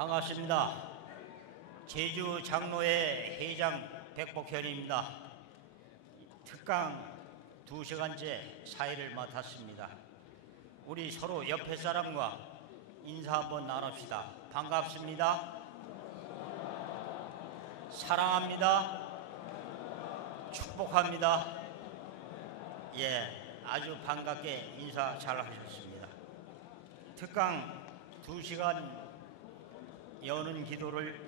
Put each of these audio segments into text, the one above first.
반갑습니다. 제주 장로회 회장 백복현입니다. 특강 2시간째 사회를 맡았습니다. 우리 서로 옆에 사람과 인사 한번 나눕시다. 반갑습니다. 사랑합니다. 축복합니다. 예, 아주 반갑게 인사 잘 하셨습니다. 특강 2시간 여는 기도를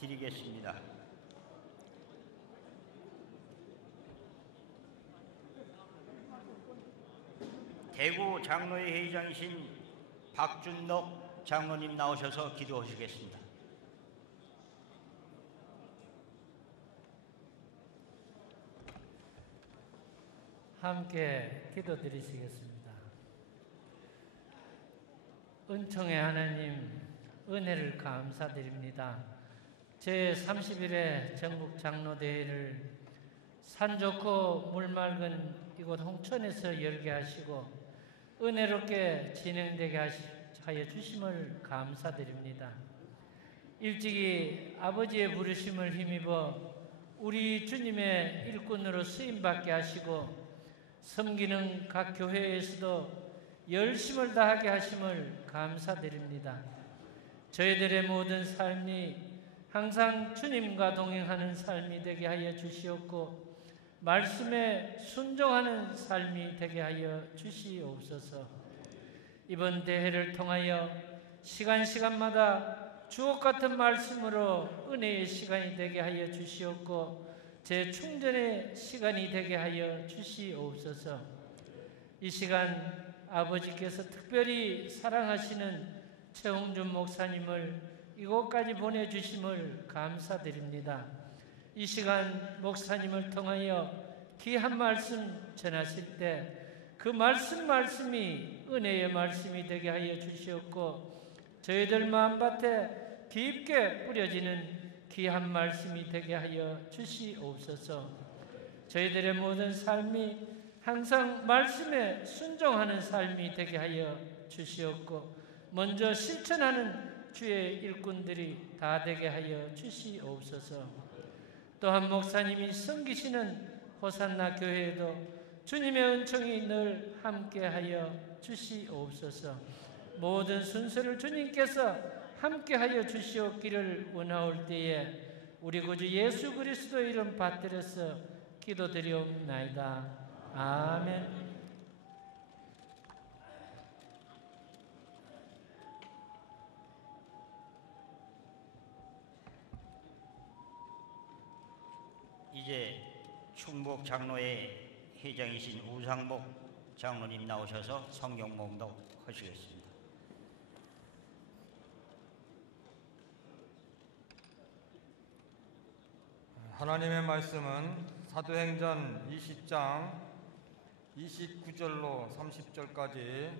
드리겠습니다. 대구 장로회 회장이신 박준덕 장로님 나오셔서 기도하시겠습니다. 함께 기도드리시겠습니다. 은총의 하나님, 은혜를 감사드립니다. 제31회 전국장로대회를 산 좋고 물 맑은 이곳 홍천에서 열게 하시고 은혜롭게 진행되게 하여 주심을 감사드립니다. 일찍이 아버지의 부르심을 힘입어 우리 주님의 일꾼으로 쓰임받게 하시고 섬기는 각 교회에서도 열심을 다하게 하심을 감사드립니다. 저희들의 모든 삶이 항상 주님과 동행하는 삶이 되게 하여 주시옵고 말씀에 순종하는 삶이 되게 하여 주시옵소서. 이번 대회를 통하여 시간마다 주옥같은 말씀으로 은혜의 시간이 되게 하여 주시옵고 재충전의 시간이 되게 하여 주시옵소서. 이 시간 아버지께서 특별히 사랑하시는 최홍준 목사님을 이곳까지 보내주심을 감사드립니다. 이 시간 목사님을 통하여 귀한 말씀 전하실 때 그 말씀이 은혜의 말씀이 되게 하여 주시옵고 저희들 마음밭에 깊게 뿌려지는 귀한 말씀이 되게 하여 주시옵소서. 저희들의 모든 삶이 항상 말씀에 순종하는 삶이 되게 하여 주시옵고 먼저 실천하는 주의 일꾼들이 다 되게 하여 주시옵소서. 또한 목사님이 섬기시는 호산나 교회에도 주님의 은총이 늘 함께하여 주시옵소서. 모든 순서를 주님께서 함께하여 주시옵기를 원하올 때에 우리 구주 예수 그리스도의 이름 받들어서 기도드리옵나이다. 아멘. 이제 충북 장로회 회장이신 우상복 장로님 나오셔서 성경 봉독 하시겠습니다. 하나님의 말씀은 사도행전 20장 29절로 30절까지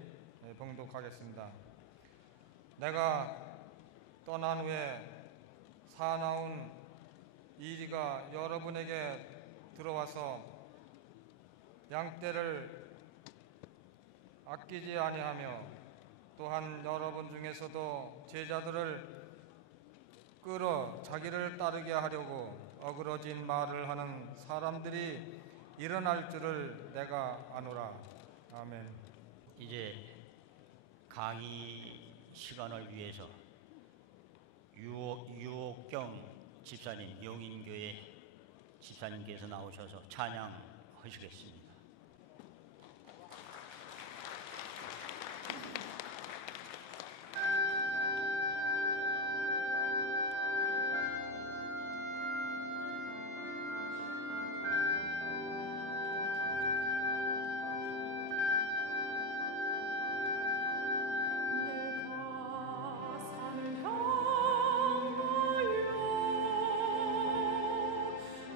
봉독하겠습니다. 내가 떠난 후에 사나운 이리가 여러분에게 들어와서 양떼를 아끼지 아니하며 또한 여러분 중에서도 제자들을 끌어 자기를 따르게 하려고 어그러진 말을 하는 사람들이 일어날 줄을 내가 아노라. 아멘. 이제 강의 시간을 위해서 유옥경 집사님, 용인교회 집사님께서 나오셔서 찬양하시겠습니다.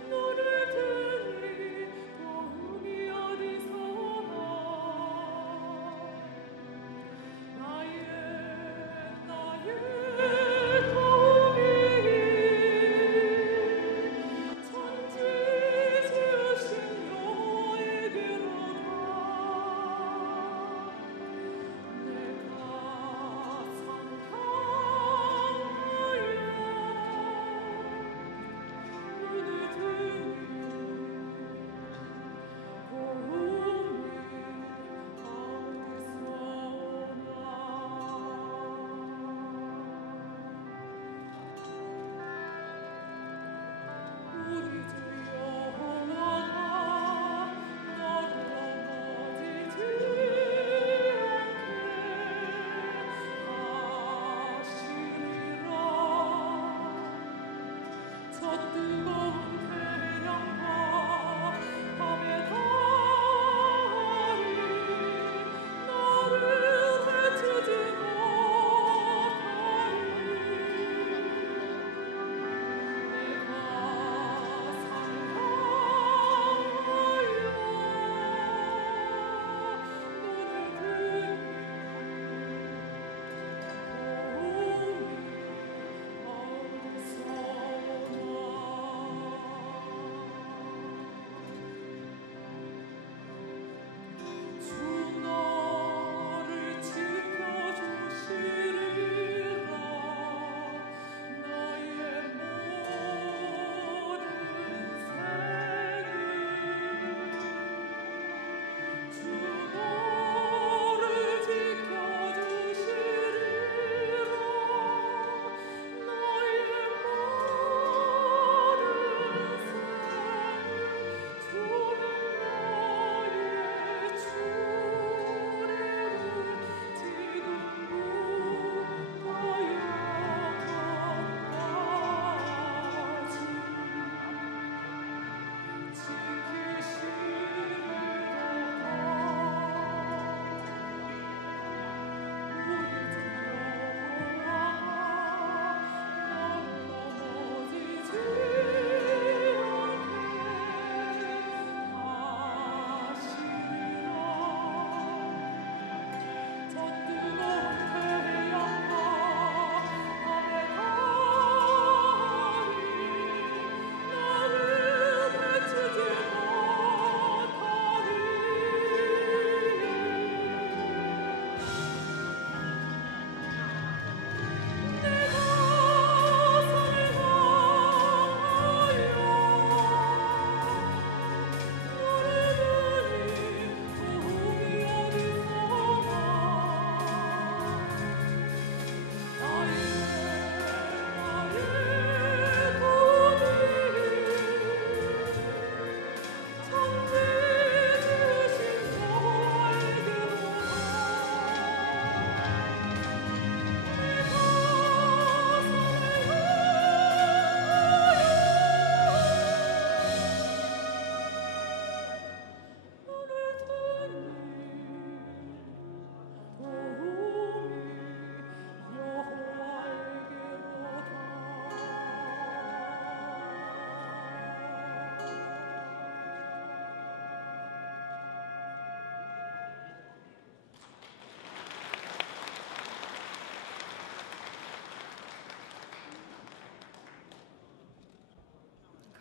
너를 들리 도움이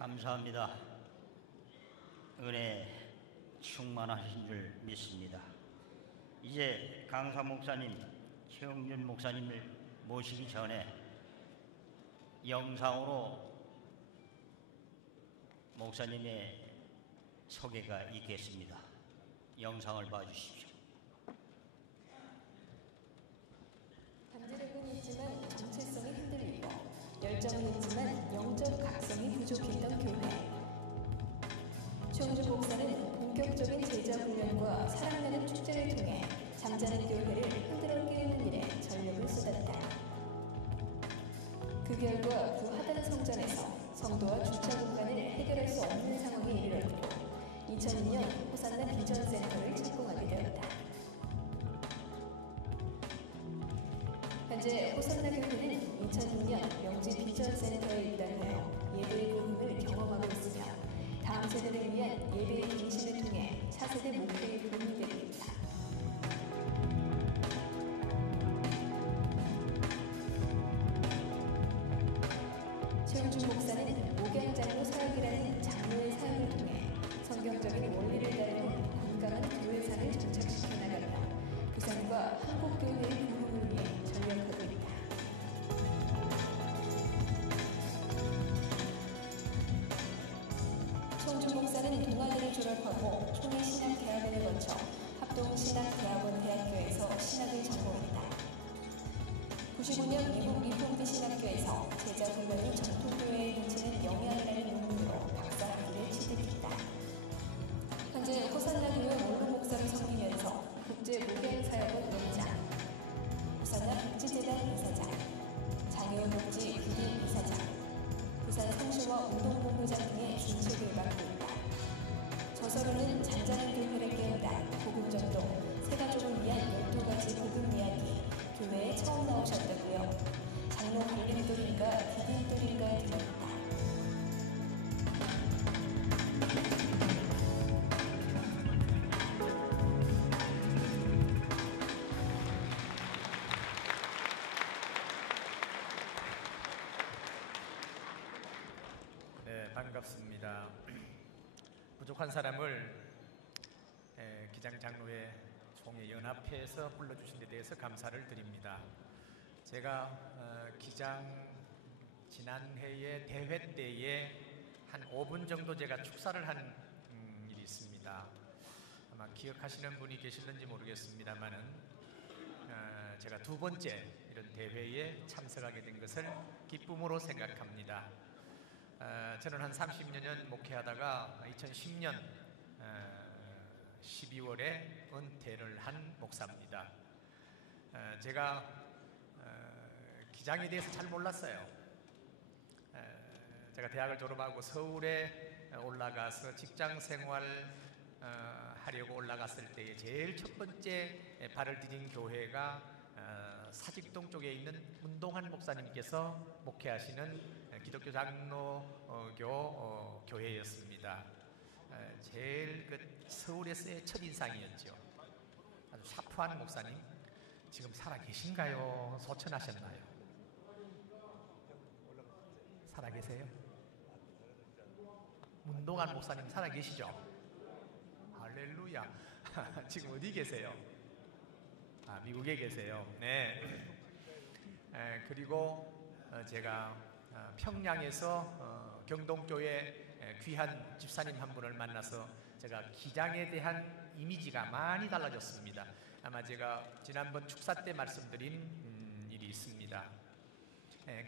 감사합니다. 은혜 충만하신 줄 믿습니다. 이제 강사 목사님, 최영준 목사님을 모시기 전에 영상으로 목사님의 소개가 있겠습니다. 영상을 봐주십시오. 잠재력은 있지만 정체성이 흔들리고 열정은 있지만 영적 각성이 부족했던 교회. 최영준 목사는 본격적인 제자 훈련과 사랑나는 축제를 통해 잠자는 교회를 흔들어 깨우는 일에 전력을 쏟았다. 그 결과 부하단 성전에서 성도와 주차 공간을 해결할 수 없는 상황에 이르렀고 2002년 호산나 비전센터를 착공하게 되었다. 현재 호산나 교회는 2002년 명지 비전센터에 입당하여 예배의 부흥을 경험하고 있으며 다음 세대를 위한 예배의 중심을 통해 차세대 목회의 부흥이 되고 있다. 최영준 목사는 목양장로 사역이라는 장로의 사역을 통해 성경적인 원리를 다루는 건강한 교회사를 정착시켜 나가며 부산과 한국교회의 부흥을 위해 전력하고 있다. 최영준 목사는 동아대를 졸업하고 총회신학대학원을 거쳐 합동신학대학원 대학교에서 신학을 전공했다. 95년 미국 리폼드 신학교에서 제자 훈련이 전통교회에 미치는 영향이라는 논문으로 박사학위를 취득했다. 현재 호산나 교회 원로 목사를 섬기면서 국제 목양 사역원 원장, 호산나 복지재단 이사장, 장애인복지 부디 이사장, 부산 성시와 운동본부장 등의 준칙을 맡고 있다. 저서로는 잠자는 교회를 깨우다, 복음전도, 새가족을 위한 12가지 복음 이야기, 교회에 처음 나오셨다고요. 장로 갈림돌인가 디딤돌인가 드립니다. 네, 반갑습니다. 부족한 사람을 기장 장로회 총회 연합회에서 불러주신 데 대해서 감사를 드립니다. 제가 기장 지난해의 대회 때에 한 5분 정도 제가 축사를 한 일이 있습니다. 아마 기억하시는 분이 계실는지 모르겠습니다만은 제가 두 번째 이런 대회에 참석하게 된 것을 기쁨으로 생각합니다. 저는 한 30여 년 목회하다가 2010년 12월에 은퇴를 한 목사입니다. 제가 기장에 대해서 잘 몰랐어요. 제가 대학을 졸업하고 서울에 올라가서 직장 생활 하려고 올라갔을 때에 제일 첫 번째 발을 디딘 교회가 사직동 쪽에 있는 문동환 목사님께서 목회하시는 기독교 장로교 교회였습니다. 제일 서울에서의 첫인상이었죠. 아주 샤프한 목사님, 지금 살아계신가요? 소천하셨나요? 살아계세요? 문동환 목사님 살아계시죠? 할렐루야. 지금 어디 계세요? 미국에 계세요. 네. 그리고 제가 평양에서 경동교회 귀한 집사님 한 분을 만나서 제가 기장에 대한 이미지가 많이 달라졌습니다. 아마 제가 지난번 축사 때 말씀드린 일이 있습니다.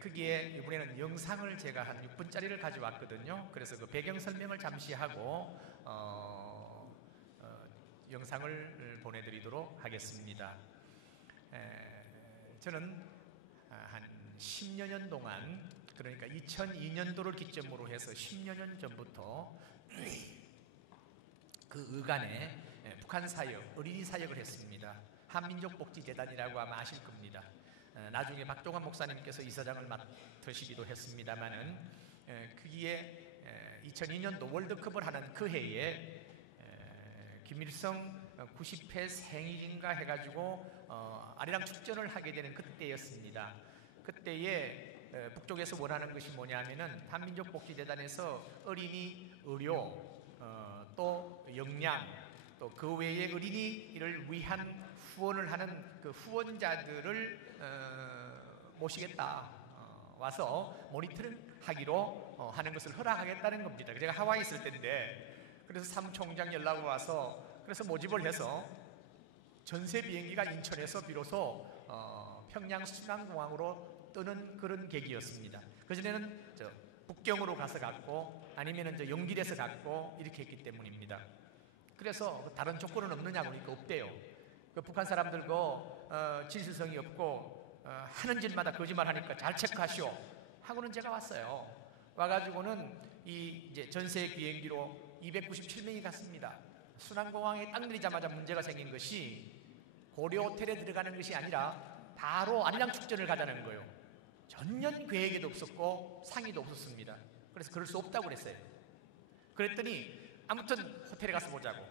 거기에 이번에는 영상을 제가 한 6분짜리를 가져왔거든요. 그래서 그 배경 설명을 잠시 하고 영상을 보내드리도록 하겠습니다. 저는 한 10여 년 동안, 그러니까 2002년도를 기점으로 해서 10여 년 전부터 그 의관에 북한 사역, 어린이 사역을 했습니다. 한민족복지재단이라고 아마 아실 겁니다. 나중에 박종환 목사님께서 이사장을 맡으시기도 했습니다만은 거기에 2002년도 월드컵을 하는 그 해에 김일성 90회 생일인가 해가지고 아리랑 축전을 하게 되는 그때였습니다. 그때에 북쪽에서 원하는 것이 뭐냐면은 한민족복지재단에서 어린이 의료, 또 영양, 또 그 외에 어린이를 위한 후원을 하는 그 후원자들을 모시겠다, 와서 모니터링 하기로 하는 것을 허락하겠다는 겁니다. 제가 하와이에 있을 때인데, 그래서 사무총장 연락이 와서 그래서 모집을 해서 전세 비행기가 인천에서 비로소 평양 순환공항으로 뜨는 그런 계기였습니다. 그전에는 북경으로 가서 갔고 아니면은 영길에서 갔고 이렇게 했기 때문입니다. 그래서 다른 조건은 없느냐고 하니까 없대요. 북한 사람들고 진실성이 없고 하는 짓마다 거짓말하니까 잘 체크하시오 하고는 제가 왔어요. 와가지고는 이제 전세 비행기로 297명이 갔습니다. 순환공항에 딱 내리자마자 문제가 생긴 것이 고려 호텔에 들어가는 것이 아니라 바로 아리랑 축전을 가자는 거예요. 전혀 계획에도 없었고 상의도 없었습니다. 그래서 그럴 수 없다고 그랬어요. 그랬더니 아무튼 호텔에 가서 보자고.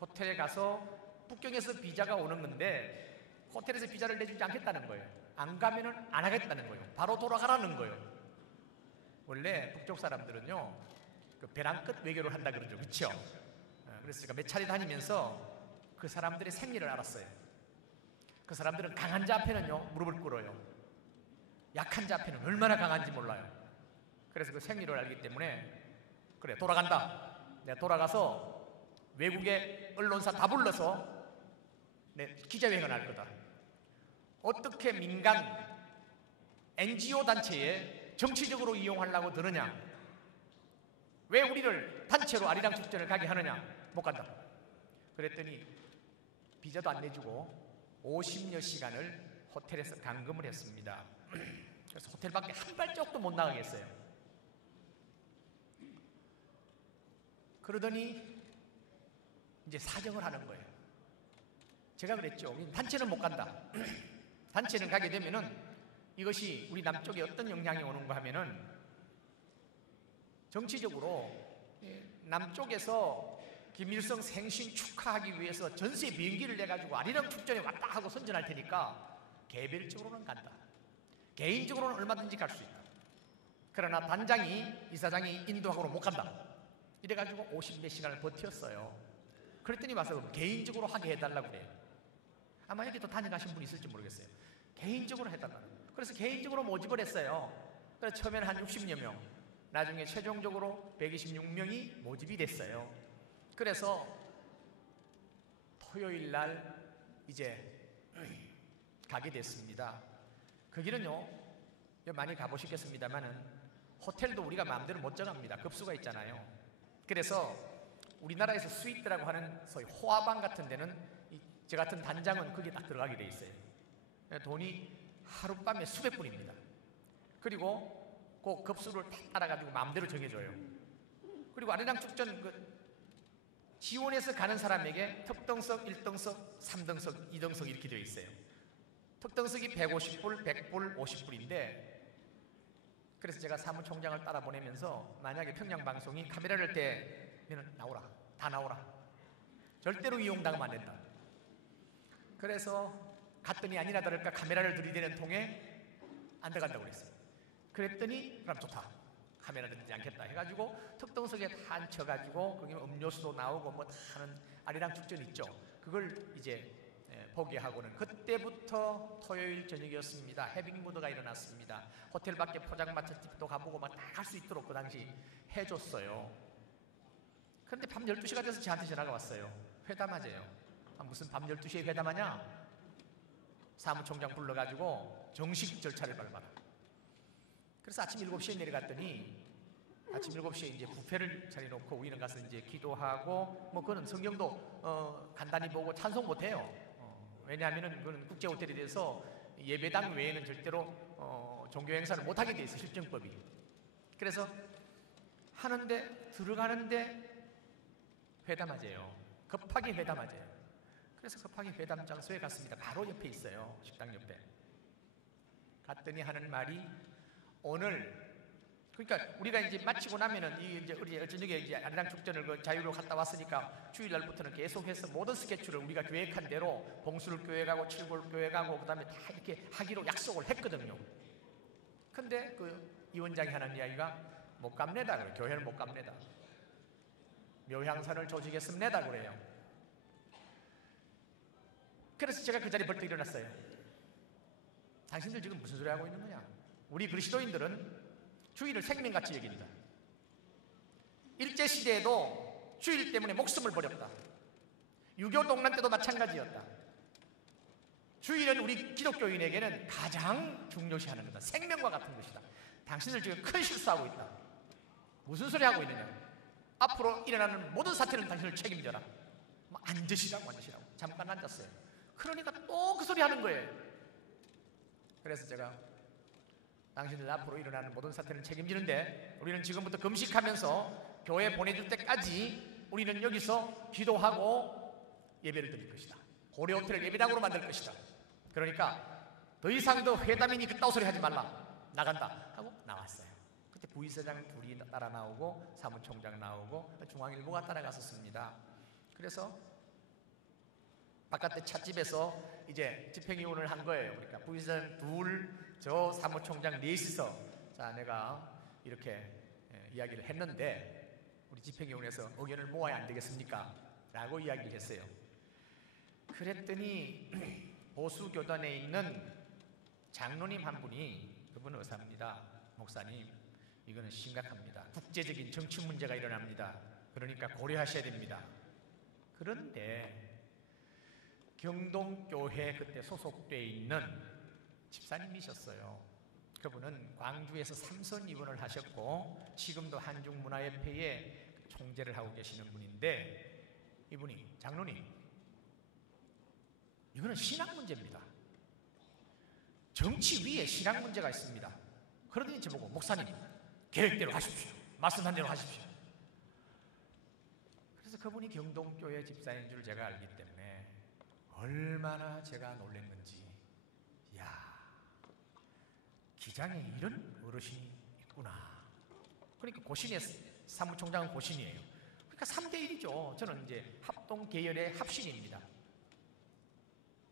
호텔에 가서 북경에서 비자가 오는 건데 호텔에서 비자를 내주지 않겠다는 거예요. 안 가면은 안 하겠다는 거예요. 바로 돌아가라는 거예요. 원래 북쪽 사람들은요, 그 벼랑 끝 외교를 한다 그러죠. 그렇죠? 그래서 제가 몇 차례 다니면서 그 사람들의 생리를 알았어요. 그 사람들은 강한 자 앞에는요 무릎을 꿇어요. 약한 자 앞에는 얼마나 강한지 몰라요. 그래서 그 생리를 알기 때문에 그래 돌아간다. 내가 돌아가서 외국의 언론사 다 불러서 내 기자회견을 할 거다. 어떻게 민간 NGO 단체에 정치적으로 이용하려고 드느냐? 왜 우리를 단체로 아리랑 축전을 가게 하느냐? 못 간다. 그랬더니 비자도 안 내주고 50여 시간을 호텔에서 감금을 했습니다. 그래서 호텔 밖에 한 발짝도 못 나가게 했어요. 그러더니 이제 사정을 하는 거예요. 제가 그랬죠. 단체는 못 간다. 단체는 가게 되면은 이것이 우리 남쪽에 어떤 영향이 오는가 하면은 정치적으로 남쪽에서 김일성 생신 축하하기 위해서 전세 비행기를 내가지고 아리랑 축전에 왔다 하고 선전할 테니까 개별적으로는 간다. 개인적으로는 얼마든지 갈 수 있다. 그러나 단장이, 이사장이 인도하고는 못 간다. 이래가지고 50몇 시간을 버텼어요. 그랬더니 와서 개인적으로 하게 해달라고 그래요. 아마 여기 또 다녀가신 분이 있을지 모르겠어요. 개인적으로 해달라고. 그래서 개인적으로 모집을 했어요. 그래서 처음에는 한 60여 명, 나중에 최종적으로 126명이 모집이 됐어요. 그래서 토요일 날 이제 가게 됐습니다. 거기는요, 많이 가보시겠습니다만은 호텔도 우리가 마음대로 못 정합니다. 급수가 있잖아요. 그래서 우리나라에서 스위트라고 하는 소위 호화방 같은 데는 저 같은 단장은 거기에 딱 들어가게 돼 있어요. 돈이 하룻밤에 수백 불입니다. 그리고 그 급수를 다 따라가지고 마음대로 정해줘요. 그리고 아리랑 축전 지원해서 가는 사람에게 특등석, 1등석, 3등석, 2등석 이렇게 되어 있어요. 특등석이 150불, 100불, 50불인데 그래서 제가 사무총장을 따라 보내면서 만약에 평양방송이 카메라를 대면 나오라, 다 나오라. 절대로 이용당하면 안 된다. 그래서 갔더니 아니나 다를까 카메라를 들이대는 통에 안 들어간다고 그랬어요. 그랬더니 그럼 좋다. 카메라를 들이지 않겠다 해가지고 특등석에 다 앉혀가지고 거기 음료수도 나오고 뭐 다 하는 아리랑 축전 있죠. 그걸 이제 보게 하고는 그때부터 토요일 저녁이었습니다. 해빙무드가 일어났습니다. 호텔 밖에 포장마차집도 가보고 막 다 갈 수 있도록 그 당시 해줬어요. 그런데 밤 12시가 돼서 저한테 전화가 왔어요. 회담하재요. 무슨 밤 12시에 회담하냐? 사무총장 불러가지고 정식 절차를 밟아라. 그래서 아침 7시에 내려갔더니 아침 7시에 이제 뷔페를 차려놓고 우리는 가서 이제 기도하고 뭐 그거는 성경도 간단히 보고 찬송 못해요. 왜냐하면은 그건 국제 호텔이 돼서 예배당 외에는 절대로 종교 행사를 못하게 돼 있어요. 실정법이. 그래서 하는데 들어가는데 회담하재요. 급하게 회담하재요. 그래서 급하게 회담 장소에 갔습니다. 바로 옆에 있어요. 식당 옆에. 갔더니 하는 말이 오늘 그러니까 우리가 이제 마치고 나면은 이제 우리 저녁에 이제 아리랑 축전을 그 자유로 갔다 왔으니까 주일날부터는 계속해서 모든 스케줄을 우리가 계획한 대로 봉수를 교회가고 칠골 교회가고 그다음에 다 이렇게 하기로 약속을 했거든요. 근데 그 위원장이 하는 이야기가 못 갑니다. 그래. 교회를 못 갑니다. 묘향산을 조직했습니다. 그래요. 그래서 제가 그 자리에 벌떡 일어났어요. 당신들 지금 무슨 소리 하고 있는 거냐? 우리 그리스도인들은 주일을 생명같이 여긴다. 일제시대에도 주일 때문에 목숨을 버렸다. 6.25 동란 때도 마찬가지였다. 주일은 우리 기독교인에게는 가장 중요시하는 거다. 생명과 같은 것이다. 당신들 지금 큰 실수하고 있다. 무슨 소리 하고 있느냐? 앞으로 일어나는 모든 사태는 당신을 책임져라. 앉으시라고 앉으시라고. 잠깐 앉았어요. 그러니까 또 그 소리 하는 거예요. 그래서 제가 당신들 앞으로 일어나는 모든 사태는 책임지는데 우리는 지금부터 금식하면서 교회 보내줄 때까지 우리는 여기서 기도하고 예배를 드릴 것이다. 고려호텔을 예배당으로 만들 것이다. 그러니까 더 이상 더 회담이니 그따위 소리 하지 말라. 나간다 하고 나왔어요. 그때 부의사장 둘이 따라 나오고 사무총장 나오고 중앙일보가 따라갔었습니다. 그래서 바깥에 찻집에서 이제 집행위원을 한 거예요. 그러니까 부의사장 둘, 저 사무총장 넷이서 자 내가 이렇게 이야기를 했는데 우리 집행위원회에서 의견을 모아야 안 되겠습니까? 라고 이야기를 했어요. 그랬더니 보수교단에 있는 장로님 한 분이 그분은 의사입니다. 목사님 이거는 심각합니다. 국제적인 정치 문제가 일어납니다. 그러니까 고려하셔야 됩니다. 그런데 경동교회 그때 소속되어 있는 집사님이셨어요. 그분은 광주에서 삼선 입원을 하셨고 지금도 한중문화협회에 총재를 하고 계시는 분인데 이분이 장로님 이거는 신앙 문제입니다. 정치 위에 신앙 문제가 있습니다. 그러더니 저보고 목사님 계획대로 하십시오. 말씀한 대로 하십시오. 그래서 그분이 경동교회 집사인 줄 제가 알기 때문에 얼마나 제가 놀랐는지 야 기장에 이런 어르신이 있구나. 그러니까 고신의 사무총장은 고신이에요. 그러니까 3대1이죠. 저는 이제 합동계열의 합신입니다.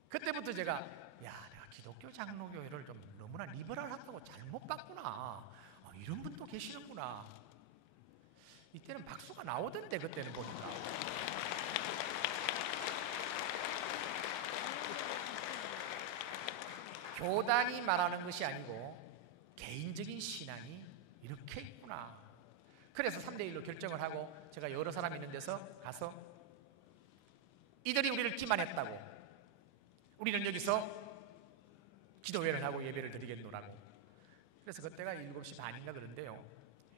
그때부터 제가 내가 기독교 장로교회를 좀 너무나 리버럴하다고 잘못 봤구나. 이런 분도 계시는구나. 이때는 박수가 나오던데 그때는 보니까. 교단이 말하는 것이 아니고 개인적인 신앙이 이렇게 있구나. 그래서 3대1로 결정을 하고 제가 여러 사람 있는 데서 가서 이들이 우리를 기만했다고 우리는 여기서 기도회를 하고 예배를 드리겠노라고. 그래서 그때가 7시 반인가 그런데요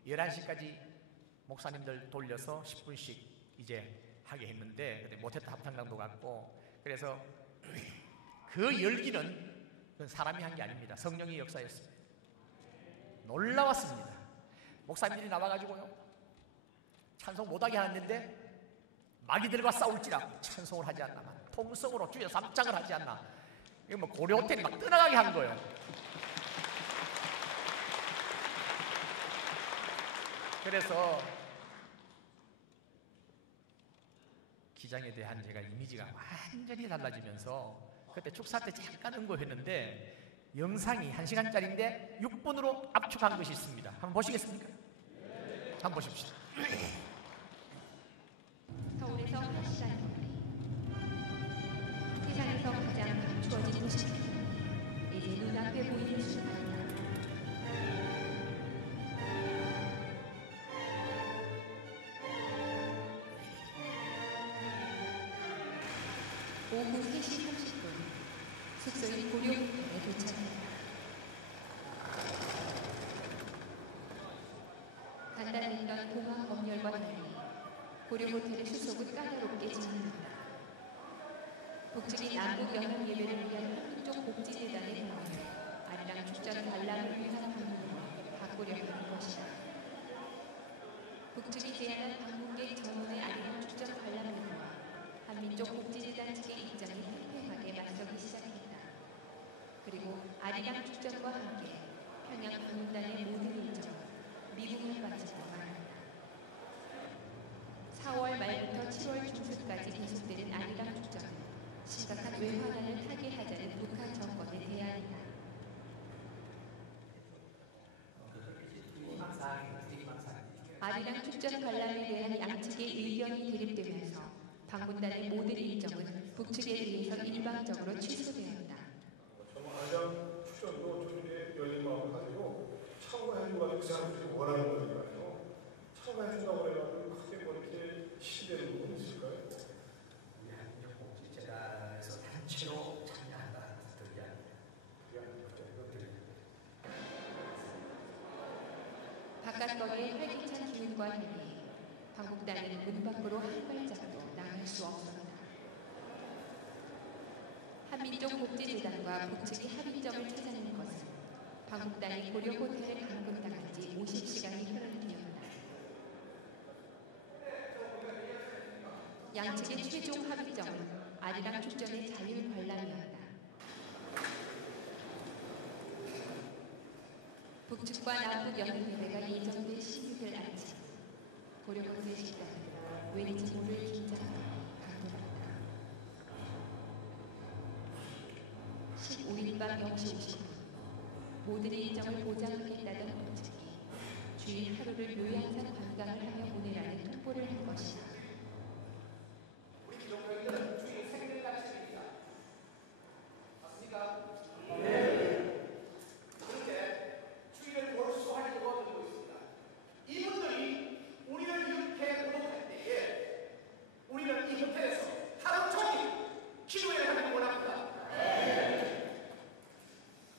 11시까지 목사님들 돌려서 10분씩 이제 하게 했는데 그때 모태타 합창단도 갔고 그래서 그 열기는 사람이 한 게 아닙니다. 성령의 역사였습니다. 놀라웠습니다. 목사님들이 나와가지고요 찬송 못하게 하는데 마귀들과 싸울지라 찬송을 하지 않나 통성으로 주여 3장을 하지 않나. 이거 뭐 고려호텔이 막 떠나가게 한 거예요. 그래서 기장에 대한 제가 이미지가 완전히 달라지면서 그때 축사 때 잠깐 응고했는데 영상이 1시간짜리인데 6분으로 압축한 것이 있습니다. 한번 보시겠습니까? 한번 보십시오. 서울에서 1시간 거리 세상에서 가장 감추어진 도시 이제 눈앞에 보이는 순간이다. 오후 3시 30분 숙소인 고려호텔에 도착했다. 간단했던 동화 검열과 달리 고려호텔의 수속은 까다롭게 진행된다. 북측이 남북 연합 예배를 위한 한쪽 복지재단의 경우에 아리랑 축전 관람을 위한 방문으로 바꾸려 하는 것이다. 북측이 제안한 방문객 전원의 아리랑 축전 관람으로 한민족 복지재단 측의 입장이 팽팽하게 맞서기 시작했다. 그리고 아리랑 축전과 함께 평양 방문단의 모든 일정은 미국을 빠지고 말았다. 4월 말부터 7월 중순까지 계속되는 아리랑 축전은 심각한 외환난을 타개하자는 북한 정권의 대안이다. 축전 관람에 대한 양측의 의견이 대립되면서 방문단의 모든 일정은 북측에 의해서 일방적으로 취소되었다. 정화장 축전도 조직의 열린 마음을 가지고 참가해주고 그 사람들이 원하는 거니까요. 참가해준다고 해가지고 크게 뭐 이렇게 시되는 부분이 있을까요? 우리 한국제단에서 단체로 참여한다는 뜻이 아닙니다. 바깥거리의 활기찬 기운과 달리 방북단은 문 밖으로 한 발짝도 나갈 수 없었다. 한민족 복지재단과 북측이 합의점을 찾아낸 것은 방북단이 고려 호텔에 감금당한 지 50시간이 흐른 뒤였다. 양측의 최종 합의점은 아리랑 축전의 자율 관람이었다. 북측과 남북 연합 예배가 예정된 16일 아침 고려 호텔 식당은 왠지 모를 긴장감이 감돌았다. 15일 밤 0시 50분 모든 일정을 보장하겠다던 북측이 주일 하루를 요양산 관광을 하며 보내라는 통보를 한 것이다. 우리 기독교인들은 주일 생일날짜입니다. 맞습니까? 그렇게 주일을 몰수할 이유가 되고 있습니다. 이분들이 우리를 이렇게 모독할 때에 우리는 이 호텔에서 하루 종일 기도회를 하기를 원합니다.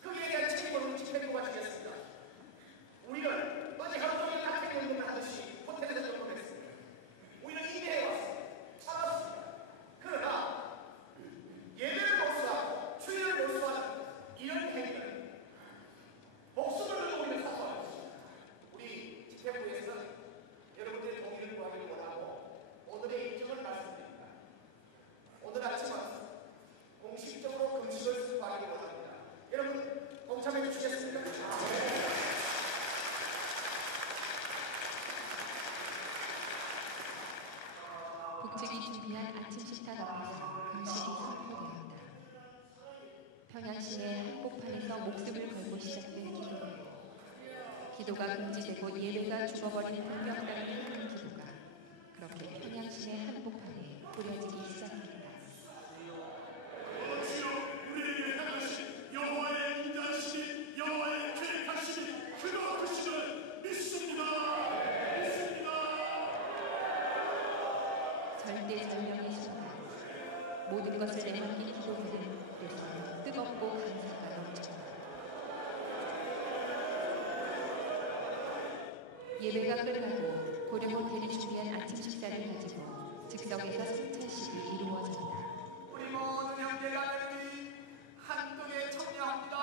거기에 대한 책임을 우리 집회부가 지겠습니다. 우리는 어제 하루 종일 낙태 운동을 하듯이 호텔에서 점검했습니다. 우리는 임대해 왔습니다. 살았습니다. 그러나 예배를 몰수하고 주일을 몰수하는 이런 행위는 목숨을 걸고 우리는 사소한 것입니다. 우리 집회부에서는 여러분들의 동의를 구하기를 원하고 오늘의 일정을 말씀드립니다. 오늘 아침은 공식적으로 금식을 수행하기를 원합니다. 여러분 동참해 주시겠습니까? 북측이 준비한 아침 식탁 앞에서 금식이 선포되었다. 평양시내 한복판에서 목숨을 걸고 시작된 기도회. 기도가 금지되고 예배가 죽어버린 불경당을 하는 기도가 그렇게 평양시내 한복판에 뿌려지기 시작했다. 우리에게 향하신 여호와의 인자하심이 여호와의 계획하심이 그가 크심을 믿습니다. 절대절명의 순간 모든 것을 내맡긴 기도회는 그래서 뜨겁고 감사가 넘쳤다. 예배가 끝나고 고려 호텔이 준비한 아침 식사를 가지고 즉석에서 승차식이 이루어졌다. 우리 모든 형제자매들이 한 떡에 참여합니다.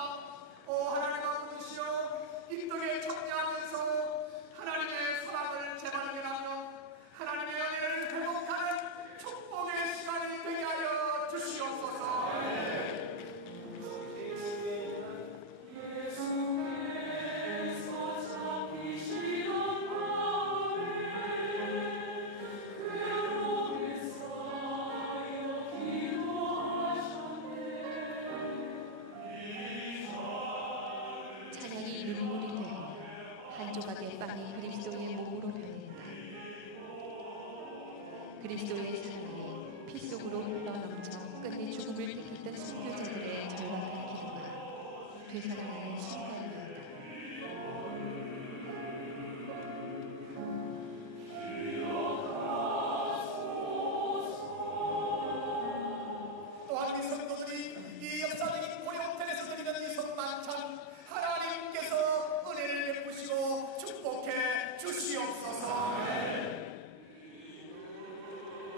오 하나님의 분이시여 이 떡에 참여하면서 하나님의 사랑을 재발견하며 하나님의 은혜를 회복하는 축복의 시간이 되게 하여 주시옵소서. 찬양이 눈물이 되고 한 조각의 빵이 그리스도의 몸으로 변했다. 그리스도의 사랑이 피 속으로 흘러넘쳐 끝내 죽음을 택했던 순교자들의 절박한 기도가 되살아나는 순간이었다. 또한 우리 성도들이 이 역사적인 고려 호텔에서 드리는 이 성만찬 하나님께서 은혜를 베푸시고 축복해 주시옵소서.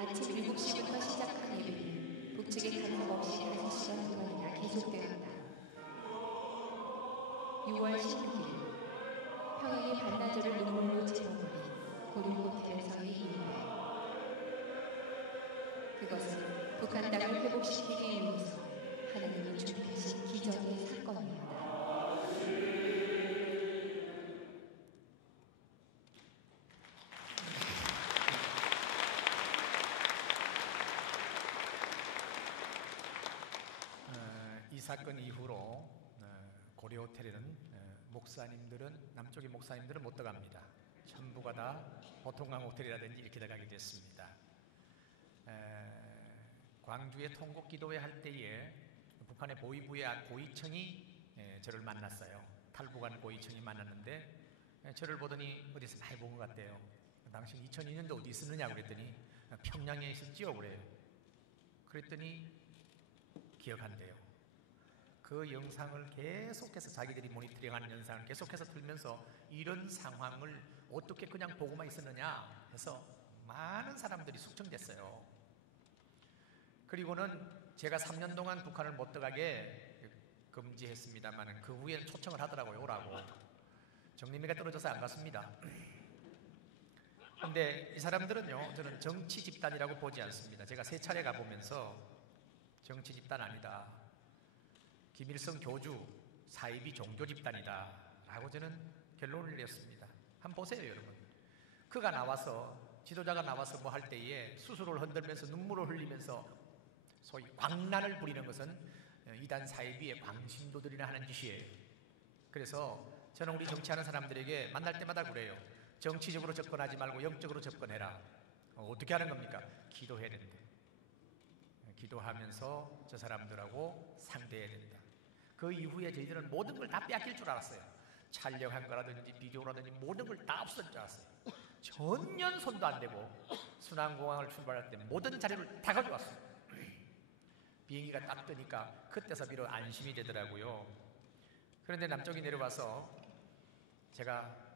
아침 7시부터 시작한 예배는 북측의 간섭 없이 5시간 동안이나 계속되었다. 6월 16일 평양의 반나절을 눈물로 채워버린 고려 호텔에서의 예배. 그것은 북한 땅을 회복시키기 위해서 하나님이 준비하신 기적의 사건이었다. 이 사건 이후로 고려 호텔에는 남쪽의 목사님들은 못 들어갑니다. 전부가 다 보통강 호텔이라든지 이렇게 들어가게 됐습니다. 광주의 통곡기도회 할 때에 북한의 보위부의 고위청이 저를 만났어요. 탈북한 고위청이 만났는데 저를 보더니 어디서 많이 본 것 같대요. 당신 2002년도 어디 있었느냐고 그랬더니 평양에 있었지요 그래요. 그랬더니 기억한대요. 그 영상을 계속해서 자기들이 모니터링하는 영상을 계속해서 틀면서 이런 상황을 어떻게 그냥 보고만 있었느냐 해서 많은 사람들이 숙청됐어요. 그리고는 제가 3년 동안 북한을 못 들어가게 금지했습니다만 그 후에는 초청을 하더라고요. 오라고. 정림이가 떨어져서 안 갔습니다. 근데 이 사람들은요, 저는 정치 집단이라고 보지 않습니다. 제가 3차례 가보면서 정치 집단 아니다, 김일성 교주 사이비 종교 집단이다 라고 저는 결론을 내렸습니다. 한번 보세요 여러분. 그가 나와서, 지도자가 나와서 뭐 할 때에 수술을 흔들면서 눈물을 흘리면서 소위 광란을 부리는 것은 이단 사이비의 광신도들이나 하는 짓이에요. 그래서 저는 우리 정치하는 사람들에게 만날 때마다 그래요. 정치적으로 접근하지 말고 영적으로 접근해라. 어떻게 하는 겁니까? 기도해야 된다. 기도하면서 저 사람들하고 상대해야 된다. 그 이후에 저희들은 모든 걸 다 빼앗길 줄 알았어요. 촬영한 거라든지 비디오라든지 모든 걸 다 없을 줄 알았어요. 전년 손도 안 대고 순환공항을 출발할 때 모든 자료를 다 가져왔어요. 비행기가 딱 뜨니까 그때서 비로 안심이 되더라고요. 그런데 남쪽이 내려와서 제가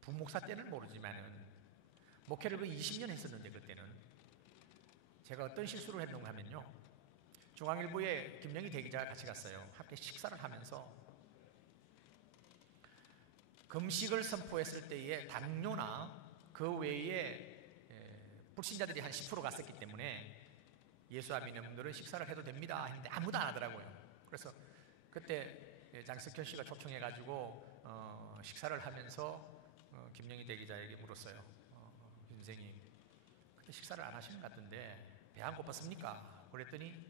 부목사 때는 모르지만은 목회를 그 20년 했었는데 그때는 제가 어떤 실수를 했는가 하면요, 중앙일보에 김영희 대기자가 같이 갔어요. 함께 식사를 하면서 금식을 선포했을 때에 당뇨나 그 외에 불신자들이 한 10% 갔었기 때문에 예수 안 믿는 분들은 식사를 해도 됩니다 했는데 아무도 안 하더라고요. 그래서 그때 장석현 씨가 초청해가지고 식사를 하면서 김영희 대기자에게 물었어요. 선생님, 그때 식사를 안 하시는 것 같은데 배 안 고팠습니까? 그랬더니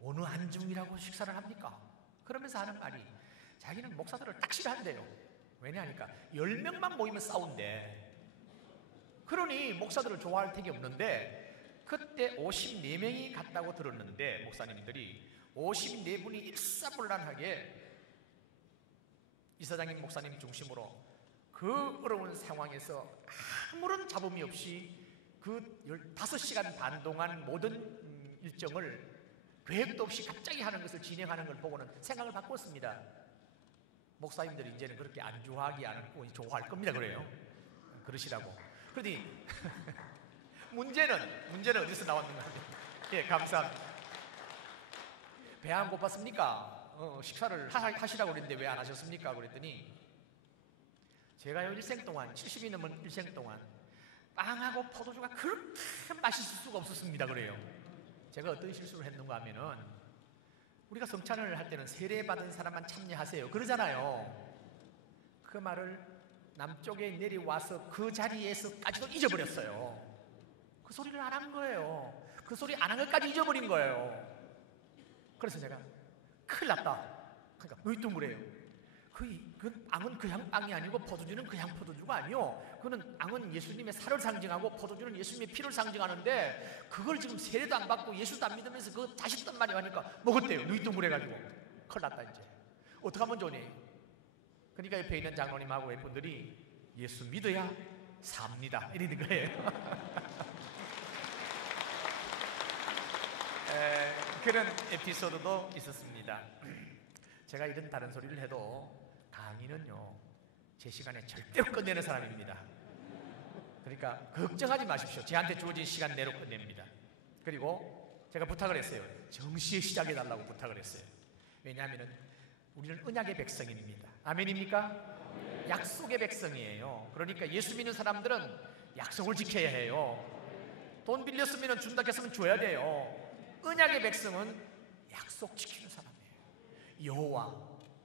어느 한중이라고 식사를 합니까? 그러면서 하는 말이, 자기는 목사들을 딱 싫어한대요. 왜냐하니까 10명만 모이면 싸운대. 그러니 목사들을 좋아할 택이 없는데 그때 54명이 갔다고 들었는데 목사님들이 54분이 일사불란하게 이사장님 목사님 중심으로 그 어려운 상황에서 아무런 잡음이 없이 그 15시간 반 동안 모든 일정을 계획도 없이 갑자기 하는 것을 진행하는 걸 보고는 생각을 바꿨습니다. 목사님들이 이제는 그렇게 안 좋아하지 않고 좋아할 겁니다. 그래요. 그러시라고. 그러니 문제는 어디서 나왔는가? 예, 감사합니다. 배 안 고팠습니까? 식사를 하시라고 그랬는데 왜 안 하셨습니까? 그랬더니 제가요, 일생 동안 70이 넘은 일생 동안 빵하고 포도주가 그렇게 맛있을 수가 없었습니다. 그래요. 제가 어떤 실수를 했는가 하면은, 우리가 성찬을 할 때는 세례받은 사람만 참여하세요 그러잖아요. 그 말을 남쪽에 내려와서 그 자리에서까지도 잊어버렸어요. 그 소리를 안 한 거예요. 그 소리 안 한 것까지 잊어버린 거예요. 그래서 제가 큰일 났다. 그러니까 왜 또 그래요? 그 앙은 그냥 앙이 아니고 포도주는 그냥 포도주가 아니요. 그는 앙은 예수님의 살을 상징하고 포도주는 예수님의 피를 상징하는데 그걸 지금 세례도 안 받고 예수도 안 믿으면서 그거 자식단 말이 하니까 먹었대요. 누이뚱그래가지고 큰일 났다. 이제 어떡하면 좋니? 그러니까 옆에 있는 장로님하고 웨분들이 예수 믿어야 삽니다 이러는 거예요. 그런 에피소드도 있었습니다. 제가 이런 다른 소리를 해도 강의는요, 제 시간에 절대로 끝내는 사람입니다. 그러니까 걱정하지 마십시오. 저한테 주어진 시간 내로 끝냅니다. 그리고 제가 부탁을 했어요. 정시에 시작해달라고 부탁을 했어요. 왜냐하면 우리는 언약의 백성입니다. 아멘입니까? 약속의 백성이에요. 그러니까 예수 믿는 사람들은 약속을 지켜야 해요. 돈 빌렸으면 준다 했으면 줘야 돼요. 언약의 백성은 약속 지키는 사람이에요. 여호와,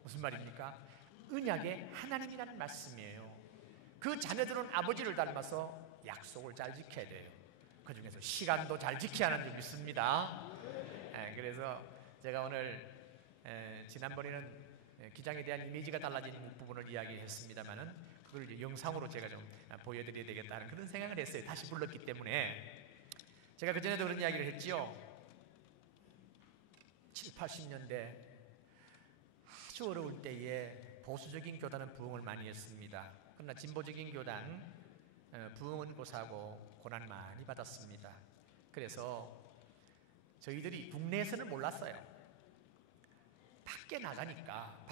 무슨 말입니까? 언약의 하나님이라는 말씀이에요. 그 자녀들은 아버지를 닮아서 약속을 잘 지켜야 돼요. 그 중에서 시간도 잘 지켜야 하는 줄 믿습니다. 그래서 제가 오늘 지난번에는 기장에 대한 이미지가 달라진 부분을 이야기했습니다만은 그걸 이제 영상으로 제가 좀 보여드려야 되겠다는 그런 생각을 했어요. 다시 불렀기 때문에. 제가 그전에도 그런 이야기를 했지요. 7, 80년대 아주 어려울 때에 보수적인 교단은 부흥을 많이 했습니다. 그러나 진보적인 교단 부흥은 고사하고 고난 많이 받았습니다. 그래서 저희들이 국내에서는 몰랐어요. 밖에 나가니까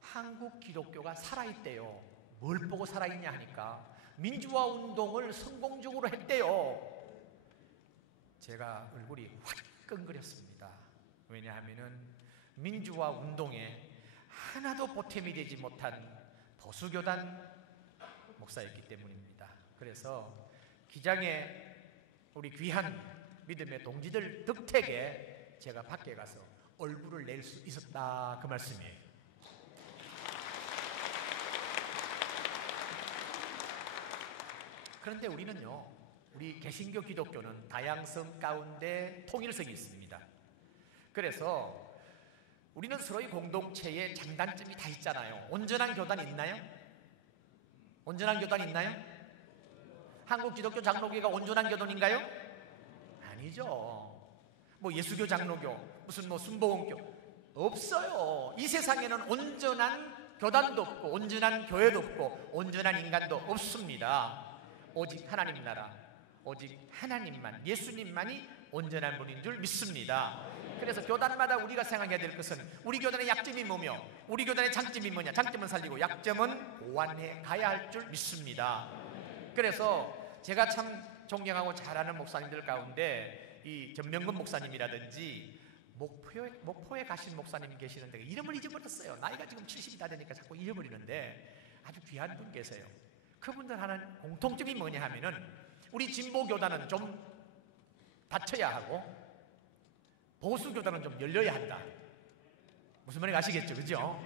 한국 기독교가 살아있대요. 뭘 보고 살아있냐 하니까 민주화 운동을 성공적으로 했대요. 제가 얼굴이 화끈거렸습니다. 왜냐하면 민주화 운동에 하나도 보탬이 되지 못한 보수교단 목사였기 때문입니다. 그래서 기장에 우리 귀한 믿음의 동지들 덕택에 제가 밖에 가서 얼굴을 낼 수 있었다, 그 말씀이에요. 그런데 우리는요, 우리 개신교 기독교는 다양성 가운데 통일성이 있습니다. 그래서 우리는 서로의 공동체에 장단점이 다 있잖아요. 온전한 교단 있나요? 온전한 교단 있나요? 한국 기독교 장로교가 온전한 교단인가요? 아니죠. 뭐 예수교 장로교, 무슨 뭐 순복음교 없어요. 이 세상에는 온전한 교단도 없고 온전한 교회도 없고 온전한 인간도 없습니다. 오직 하나님 나라, 오직 하나님만, 예수님만이 온전한 분인 줄 믿습니다. 그래서 교단마다 우리가 생각해야 될 것은 우리 교단의 약점이 뭐며 우리 교단의 장점이 뭐냐. 장점은 살리고 약점은 보완해 가야 할 줄 믿습니다. 그래서 제가 참 존경하고 잘하는 목사님들 가운데 이 전명근 목사님이라든지 목포에 가신 목사님 계시는데 이름을 잊어버렸어요. 나이가 지금 70이 다 되니까 자꾸 잊어버리는데 아주 귀한 분 계세요. 그분들 하는 공통점이 뭐냐 하면은 우리 진보교단은 좀 닫혀야 하고 보수교단은 좀 열려야 한다. 무슨 말인지 아시겠죠? 그죠?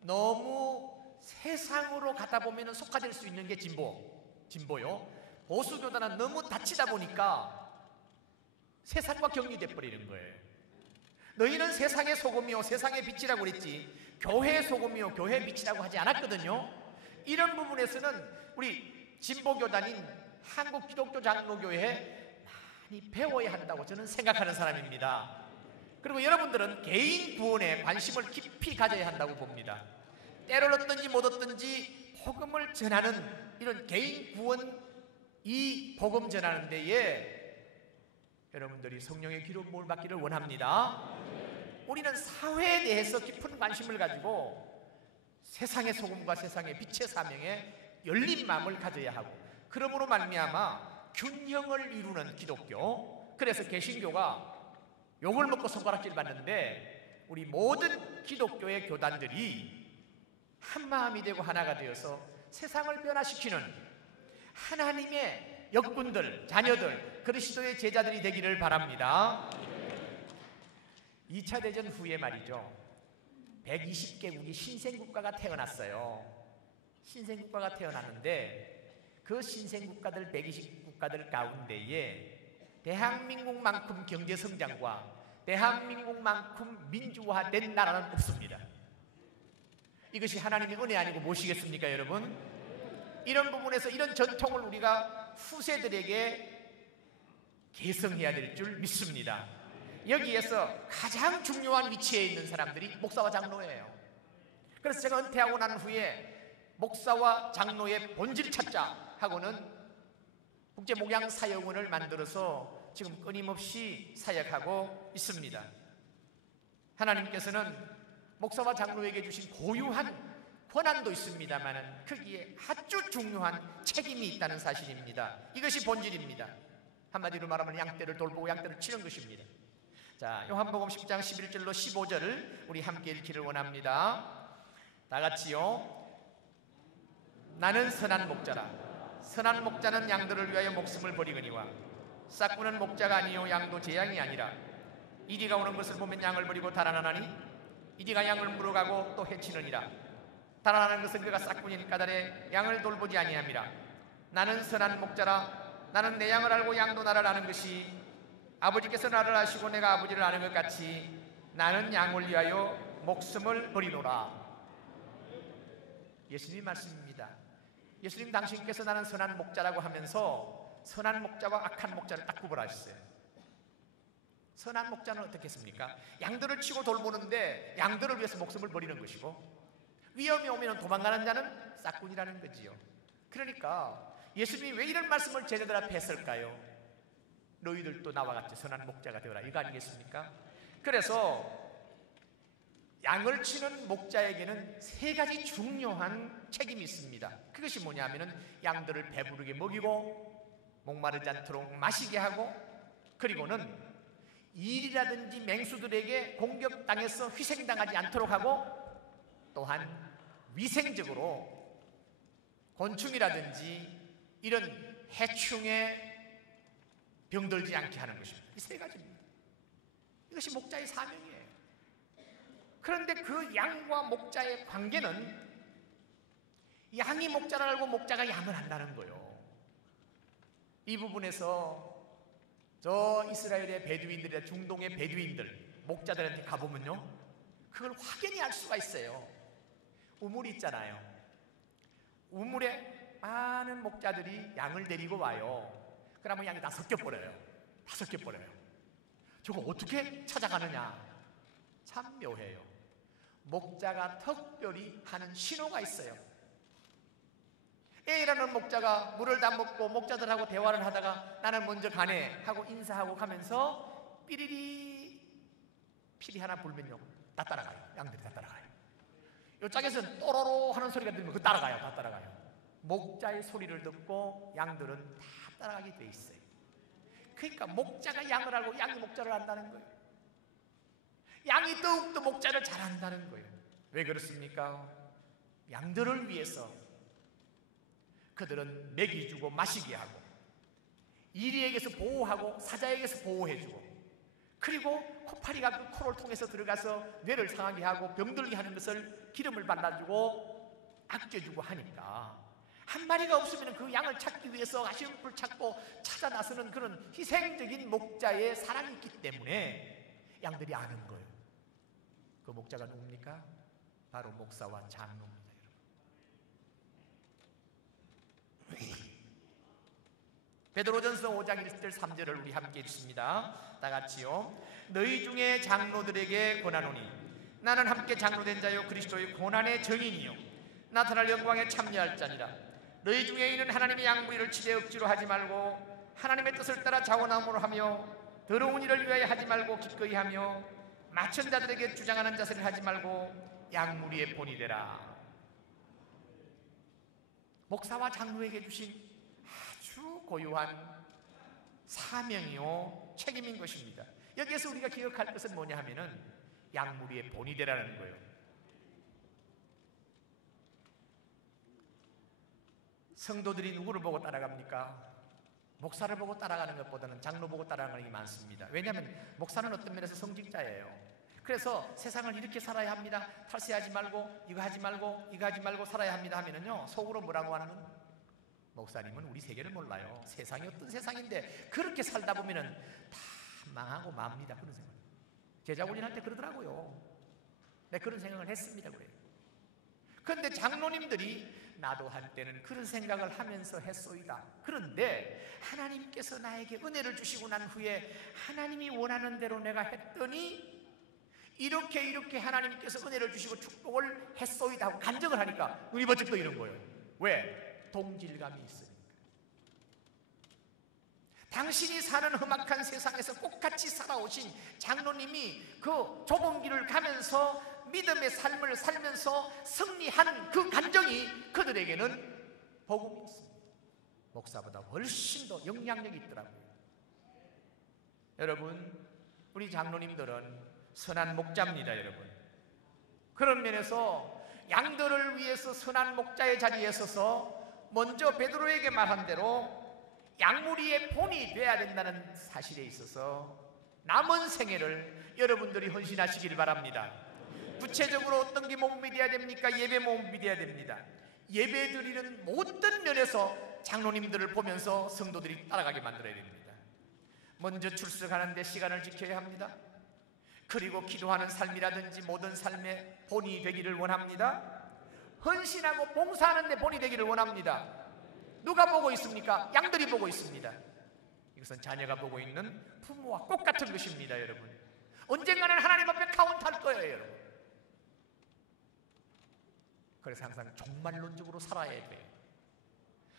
너무 세상으로 가다 보면 속아질 수 있는 게 진보요. 보수교단은 너무 닫히다 보니까 세상과 격리돼 버리는 거예요. 너희는 세상의 소금이요 세상의 빛이라고 그랬지 교회의 소금이요 교회의 빛이라고 하지 않았거든요. 이런 부분에서는 우리 진보교단인 한국 기독교 장로교회에 많이 배워야 한다고 저는 생각하는 사람입니다. 그리고 여러분들은 개인 구원에 관심을 깊이 가져야 한다고 봅니다. 때를 얻든지 못 얻든지 복음을 전하는 이런 개인 구원, 이 복음 전하는 데에 여러분들이 성령의 기름 부음을 받기를 원합니다. 우리는 사회에 대해서 깊은 관심을 가지고 세상의 소금과 세상의 빛의 사명에 열린 마음을 가져야 하고 그러므로 말미암아 균형을 이루는 기독교. 그래서 개신교가 욕을 먹고 손가락질 받는데 우리 모든 기독교의 교단들이 한마음이 되고 하나가 되어서 세상을 변화시키는 하나님의 역군들, 자녀들, 그리스도의 제자들이 되기를 바랍니다. 2차 대전 후에 말이죠, 120개국이 신생국가가 태어났어요. 신생국가가 태어났는데 그 신생국가들 120국가들 가운데에 대한민국만큼 경제성장과 대한민국만큼 민주화된 나라는 없습니다. 이것이 하나님의 은혜 아니고 무엇이겠습니까, 여러분? 이런 부분에서 이런 전통을 우리가 후세들에게 계승해야 될 줄 믿습니다. 여기에서 가장 중요한 위치에 있는 사람들이 목사와 장로예요. 그래서 제가 은퇴하고 난 후에 목사와 장로의 본질 찾자 하고는 국제목양사역원을 만들어서 지금 끊임없이 사역하고 있습니다. 하나님께서는 목사와 장로에게 주신 고유한 권한도 있습니다만 거기에 아주 중요한 책임이 있다는 사실입니다. 이것이 본질입니다. 한마디로 말하면 양떼를 돌보고 양떼를 치는 것입니다. 자, 요한복음 10장 11절로 15절을 우리 함께 읽기를 원합니다. 다 같이요. 나는 선한 목자라. 선한 목자는 양들을 위하여 목숨을 버리거니와 싹구는 목자가 아니요 양도 제 양이 아니라 이리가 오는 것을 보면 양을 버리고 달아나나니 이리가 양을 물어가고 또 해치느니라. 달아나는 것은 그가 싹군인 까닭에 양을 돌보지 아니함이라. 나는 선한 목자라. 나는 내 양을 알고 양도 나를 아는 것이 아버지께서 나를 아시고 내가 아버지를 아는 것 같이 나는 양을 위하여 목숨을 버리노라. 예수님 말씀입니다. 예수님 당신께서 나는 선한 목자라고 하면서 선한 목자와 악한 목자를 딱 구분하셨어요. 선한 목자는 어떻겠습니까? 양들을 치고 돌보는데 양들을 위해서 목숨을 버리는 것이고, 위험이 오면 도망가는 자는 싹군이라는 거지요. 그러니까 예수님이 왜 이런 말씀을 제자들 앞에 했을까요? 너희들도 나와 같이 선한 목자가 되어라, 이거 아니겠습니까? 그래서 양을 치는 목자에게는 세 가지 중요한 책임이 있습니다. 그것이 뭐냐면은 양들을 배부르게 먹이고 목마르지 않도록 마시게 하고, 그리고는 일이라든지 맹수들에게 공격당해서 희생당하지 않도록 하고, 또한 위생적으로 곤충이라든지 이런 해충에 병들지 않게 하는 것입니다. 이 세 가지입니다. 이것이 목자의 사명이에요. 그런데 그 양과 목자의 관계는 양이 목자를 알고 목자가 양을 한다는 거예요. 이 부분에서 저 이스라엘의 베두인들이나 중동의 베두인들 목자들한테 가보면요, 그걸 확연히 알 수가 있어요. 우물이 있잖아요. 우물에 많은 목자들이 양을 데리고 와요. 그러면 양이 다 섞여버려요. 다 섞여버려요. 저거 어떻게 찾아가느냐? 참 묘해요. 목자가 특별히 하는 신호가 있어요. A라는 목자가 물을 다 먹고 목자들하고 대화를 하다가 나는 먼저 가네 하고 인사하고 가면서 삐리리 피리 하나 불면요, 다 따라가요. 양들이 다 따라가요. 이쪽에서는 또로로 하는 소리가 들리면 그 따라가요. 다 따라가요. 목자의 소리를 듣고 양들은 다 따라가게 돼 있어요. 그러니까 목자가 양을 알고 양이 목자를 안다는 거예요. 양이 더욱더 목자를 잘 안다는 거예요. 왜 그렇습니까? 양들을 위해서 그들은 먹이주고 마시게 하고, 이리에게서 보호하고 사자에게서 보호해주고, 그리고 코파리가 그 코를 통해서 들어가서 뇌를 상하게 하고 병들게 하는 것을 기름을 발라주고 아껴주고 하니까, 한 마리가 없으면 그 양을 찾기 위해서 아쉬움을 찾고 찾아 나서는 그런 희생적인 목자의 사랑이 있기 때문에 양들이 아는 거예요. 그 목자가 누굽니까? 바로 목사와 장로입니다. 베드로전서 5장 1절 3절을 우리 함께 읽습니다. 다 같이요. 너희 중에 장로들에게 권하노니 나는 함께 장로된 자요 그리스도의 고난의 증인이요 나타날 영광에 참여할 자니라. 너희 중에 있는 하나님의 양무리를 치되 억지로 하지 말고 하나님의 뜻을 따라 자원함으로 하며 더러운 일을 위하여 하지 말고 기꺼이 하며 맞춘 자들에게 주장하는 자세를 하지 말고 양무리의 본이 되라. 목사와 장로에게 주신 아주 고유한 사명이요 책임인 것입니다. 여기에서 우리가 기억할 것은 뭐냐 하면은 양무리의 본이 되라는 거예요. 성도들이 누구를 보고 따라갑니까? 목사를 보고 따라가는 것보다는 장로 보고 따라가는 게 많습니다. 왜냐하면 목사는 어떤 면에서 성직자예요. 그래서 세상을 이렇게 살아야 합니다. 탈세하지 말고 이거 하지 말고 이거 하지 말고 살아야 합니다 하면은요, 속으로 뭐라고 하는 건, 목사님은 우리 세계를 몰라요. 세상이 어떤 세상인데 그렇게 살다 보면은 다 망하고 맙니다. 그런 생각. 제자 훈련할 때 그러더라고요. 네, 그런 생각을 했습니다. 그래요. 그런데 장로님들이 나도 한때는 그런 생각을 하면서 했소이다. 그런데 하나님께서 나에게 은혜를 주시고 난 후에 하나님이 원하는 대로 내가 했더니 이렇게 하나님께서 은혜를 주시고 축복을 했소이다 하고 간증을 하니까 눈이 번쩍 떠이는 거예요. 왜? 동질감이 있으니까. 당신이 사는 험악한 세상에서 똑같이 살아오신 장로님이 그 좁은 길을 가면서 믿음의 삶을 살면서 승리한 그 간정이 그들에게는 복음이었습니다. 목사보다 훨씬 더 영향력이 있더라고요. 여러분, 우리 장로님들은 선한 목자입니다. 여러분, 그런 면에서 양들을 위해서 선한 목자의 자리에 서서 먼저 베드로에게 말한 대로 양무리의 본이 돼야 된다는 사실에 있어서 남은 생애를 여러분들이 헌신하시길 바랍니다. 구체적으로 어떤 게 몸이 돼야 됩니까? 예배 몸이 돼야 됩니다. 예배 드리는 모든 면에서 장로님들을 보면서 성도들이 따라가게 만들어야 됩니다. 먼저 출석하는데 시간을 지켜야 합니다. 그리고 기도하는 삶이라든지 모든 삶의 본이 되기를 원합니다. 헌신하고 봉사하는 데 본이 되기를 원합니다. 누가 보고 있습니까? 양들이 보고 있습니다. 이것은 자녀가 보고 있는 부모와 꼭 같은 것입니다, 여러분. 언젠가는 하나님 앞에 카운트할 거예요, 여러분. 그래서 항상 종말론적으로 살아야 돼요.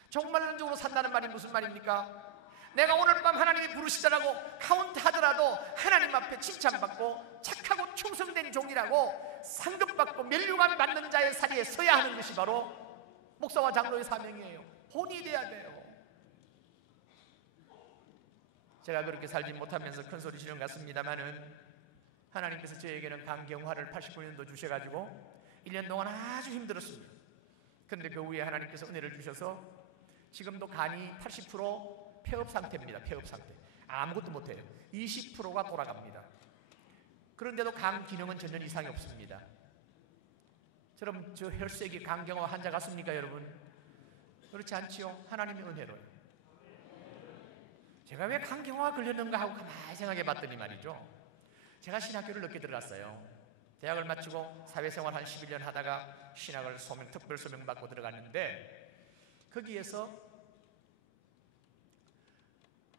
종말론적으로 산다는 말이 무슨 말입니까? 내가 오늘 밤 하나님이 부르시더라고 카운트하더라도 하나님 앞에 칭찬받고 착하고 충성된 종이라고 상급받고 멸류관 받는 자의 자리에 서야 하는 것이 바로 목사와 장로의 사명이에요. 본이 돼야 돼요. 제가 그렇게 살지 못하면서 큰 소리 치는 것 같습니다만은 하나님께서 저에게는 강경화를 89년도 주셔가지고 1년 동안 아주 힘들었습니다. 그런데 그 후에 하나님께서 은혜를 주셔서 지금도 간이 80% 폐업 상태입니다. 폐업 상태. 아무것도 못해요. 20%가 돌아갑니다. 그런데도 간 기능은 전혀 이상이 없습니다. 저럼 저 혈색이 강경화 환자 같습니까, 여러분? 그렇지 않지요? 하나님의 은혜로요. 제가 왜 강경화가 걸렸는가 하고 가만히 생각해 봤더니 말이죠. 제가 신학교를 늦게 들어갔어요. 대학을 마치고 사회생활 한 11년 하다가 신학을 특별 소명 받고 들어갔는데 거기에서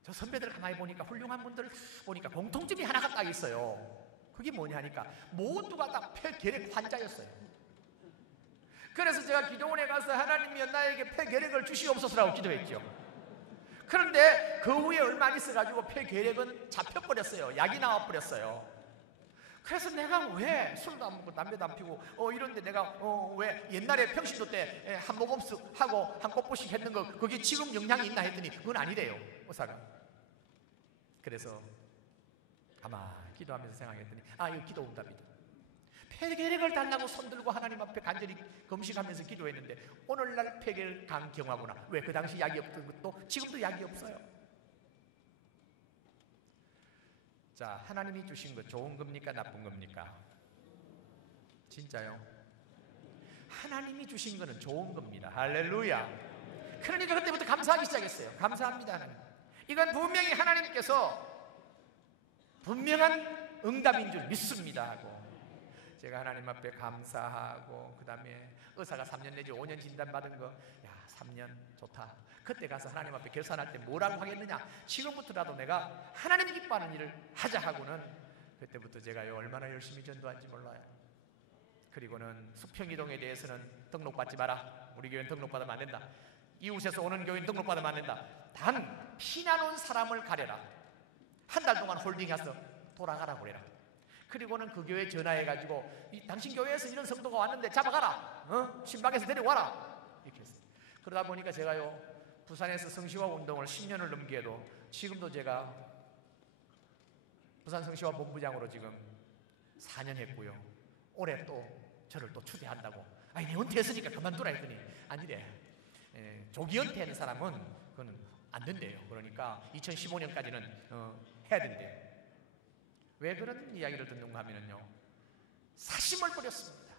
저 선배들 가만히 보니까 훌륭한 분들 보니까 공통점이 하나가 딱 있어요. 그게 뭐냐 하니까 모두가 다 폐결핵 환자였어요. 그래서 제가 기도원에 가서 하나님이여 나에게 폐결핵을 주시옵소서라고 기도했죠. 그런데 그 후에 얼마 안 있어가지고 폐결핵은 잡혀버렸어요. 약이 나와버렸어요. 그래서 내가 왜 술도 안 먹고 담배도 안 피고 이런데 내가 왜 옛날에 평신도 때 한 모금씩 하고 한 꽃보씩 했는 거 그게 지금 영향이 있나 했더니 그건 아니래요, 의사가. 그래서 가만히 기도하면서 생각했더니 이거 기도 응답이다. 폐결핵을 달라고 손들고 하나님 앞에 간절히 금식하면서 기도했는데 오늘날 폐결 강경화구나. 왜 그 당시 약이 없던 것도 지금도 약이 없어요. 자, 하나님이 주신 거 좋은 겁니까? 나쁜 겁니까? 진짜요? 하나님이 주신 거는 좋은 겁니다. 할렐루야. 그러니까 그때부터 감사하기 시작했어요. 감사합니다, 하나님. 이건 분명히 하나님께서 분명한 응답인 줄 믿습니다 하고 제가 하나님 앞에 감사하고 그 다음에 의사가 3년 내지 5년 진단받은 거 3년 좋다. 그때 가서 하나님 앞에 결산할 때 뭐라고 하겠느냐. 지금부터라도 내가 하나님이 기뻐하는 일을 하자 하고는 그때부터 제가요 얼마나 열심히 전도한지 몰라요. 그리고는 수평이동에 대해서는 등록받지 마라. 우리 교회는 등록받으면 안 된다. 이웃에서 오는 교회는 등록받으면 안 된다. 단 피난 온 사람을 가려라. 한 달 동안 홀딩해서 돌아가라 그래라. 그리고는 그 교회에 전화해가지고 당신 교회에서 이런 성도가 왔는데 잡아가라. 신방에서 데려와라. 이렇게 했어요. 그러다 보니까 제가요 부산에서 성시화 운동을 10년을 넘게도 지금도 제가 부산 성시화 본부장으로 지금 4년 했고요. 올해 또 저를 또 추대한다고. 내 은퇴했으니까 그만두라 했더니 아니래. 조기 은퇴하는 사람은 그건 안 된대요. 그러니까 2015년까지는 해야 된대요. 왜 그런 이야기를 듣는가 하면요 사심을 버렸습니다.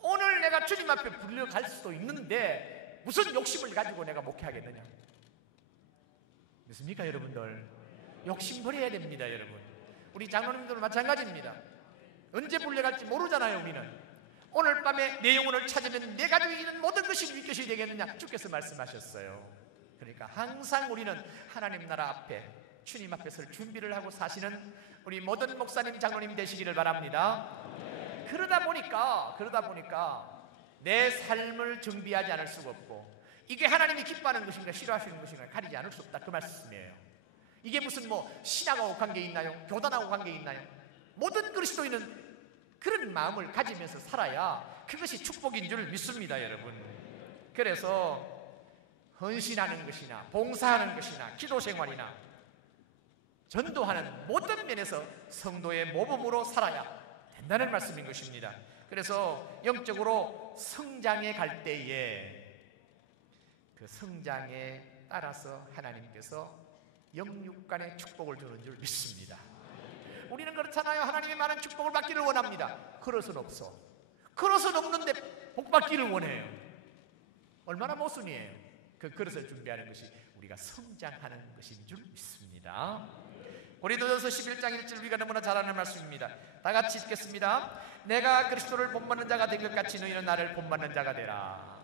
오늘 내가 주님 앞에 불려갈 수도 있는데 무슨 욕심을 가지고 내가 목회하겠느냐. 믿습니까 여러분들? 욕심 버려야 됩니다 여러분. 우리 장로님들은 마찬가지입니다. 언제 불려갈지 모르잖아요. 우리는 오늘 밤에 내 영혼을 찾으면 내 가지고 있는 모든 것이 네 것이 되겠느냐 주께서 말씀하셨어요. 그러니까 항상 우리는 하나님 나라 앞에 주님 앞에 설 준비를 하고 사시는 우리 모든 목사님 장로님 되시기를 바랍니다. 그러다 보니까 내 삶을 정비하지 않을 수가 없고 이게 하나님이 기뻐하는 것인가 싫어하시는 것인가 가리지 않을 수 없다 그 말씀이에요. 이게 무슨 신학하고 관계 있나요? 교단하고 관계 있나요? 모든 그리스도인은 그런 마음을 가지면서 살아야 그것이 축복인 줄 믿습니다 여러분. 그래서 헌신하는 것이나 봉사하는 것이나 기도생활이나 전도하는 모든 면에서 성도의 모범으로 살아야 된다는 말씀인 것입니다. 그래서 영적으로 성장해 갈 때에 그 성장에 따라서 하나님께서 영육간의 축복을 주는 줄 믿습니다. 우리는 그렇잖아요. 하나님의 많은 축복을 받기를 원합니다. 그릇은 없어. 그릇은 없는데 복 받기를 원해요. 얼마나 모순이에요. 그 그릇을 준비하는 것이 우리가 성장하는 것인 줄 믿습니다. 고린도전서 11장 1절 우리가 너무나 잘 아는 말씀입니다. 다 같이 읽겠습니다. 내가 그리스도를 본받는 자가 된 것 같이 너희는 나를 본받는 자가 되라.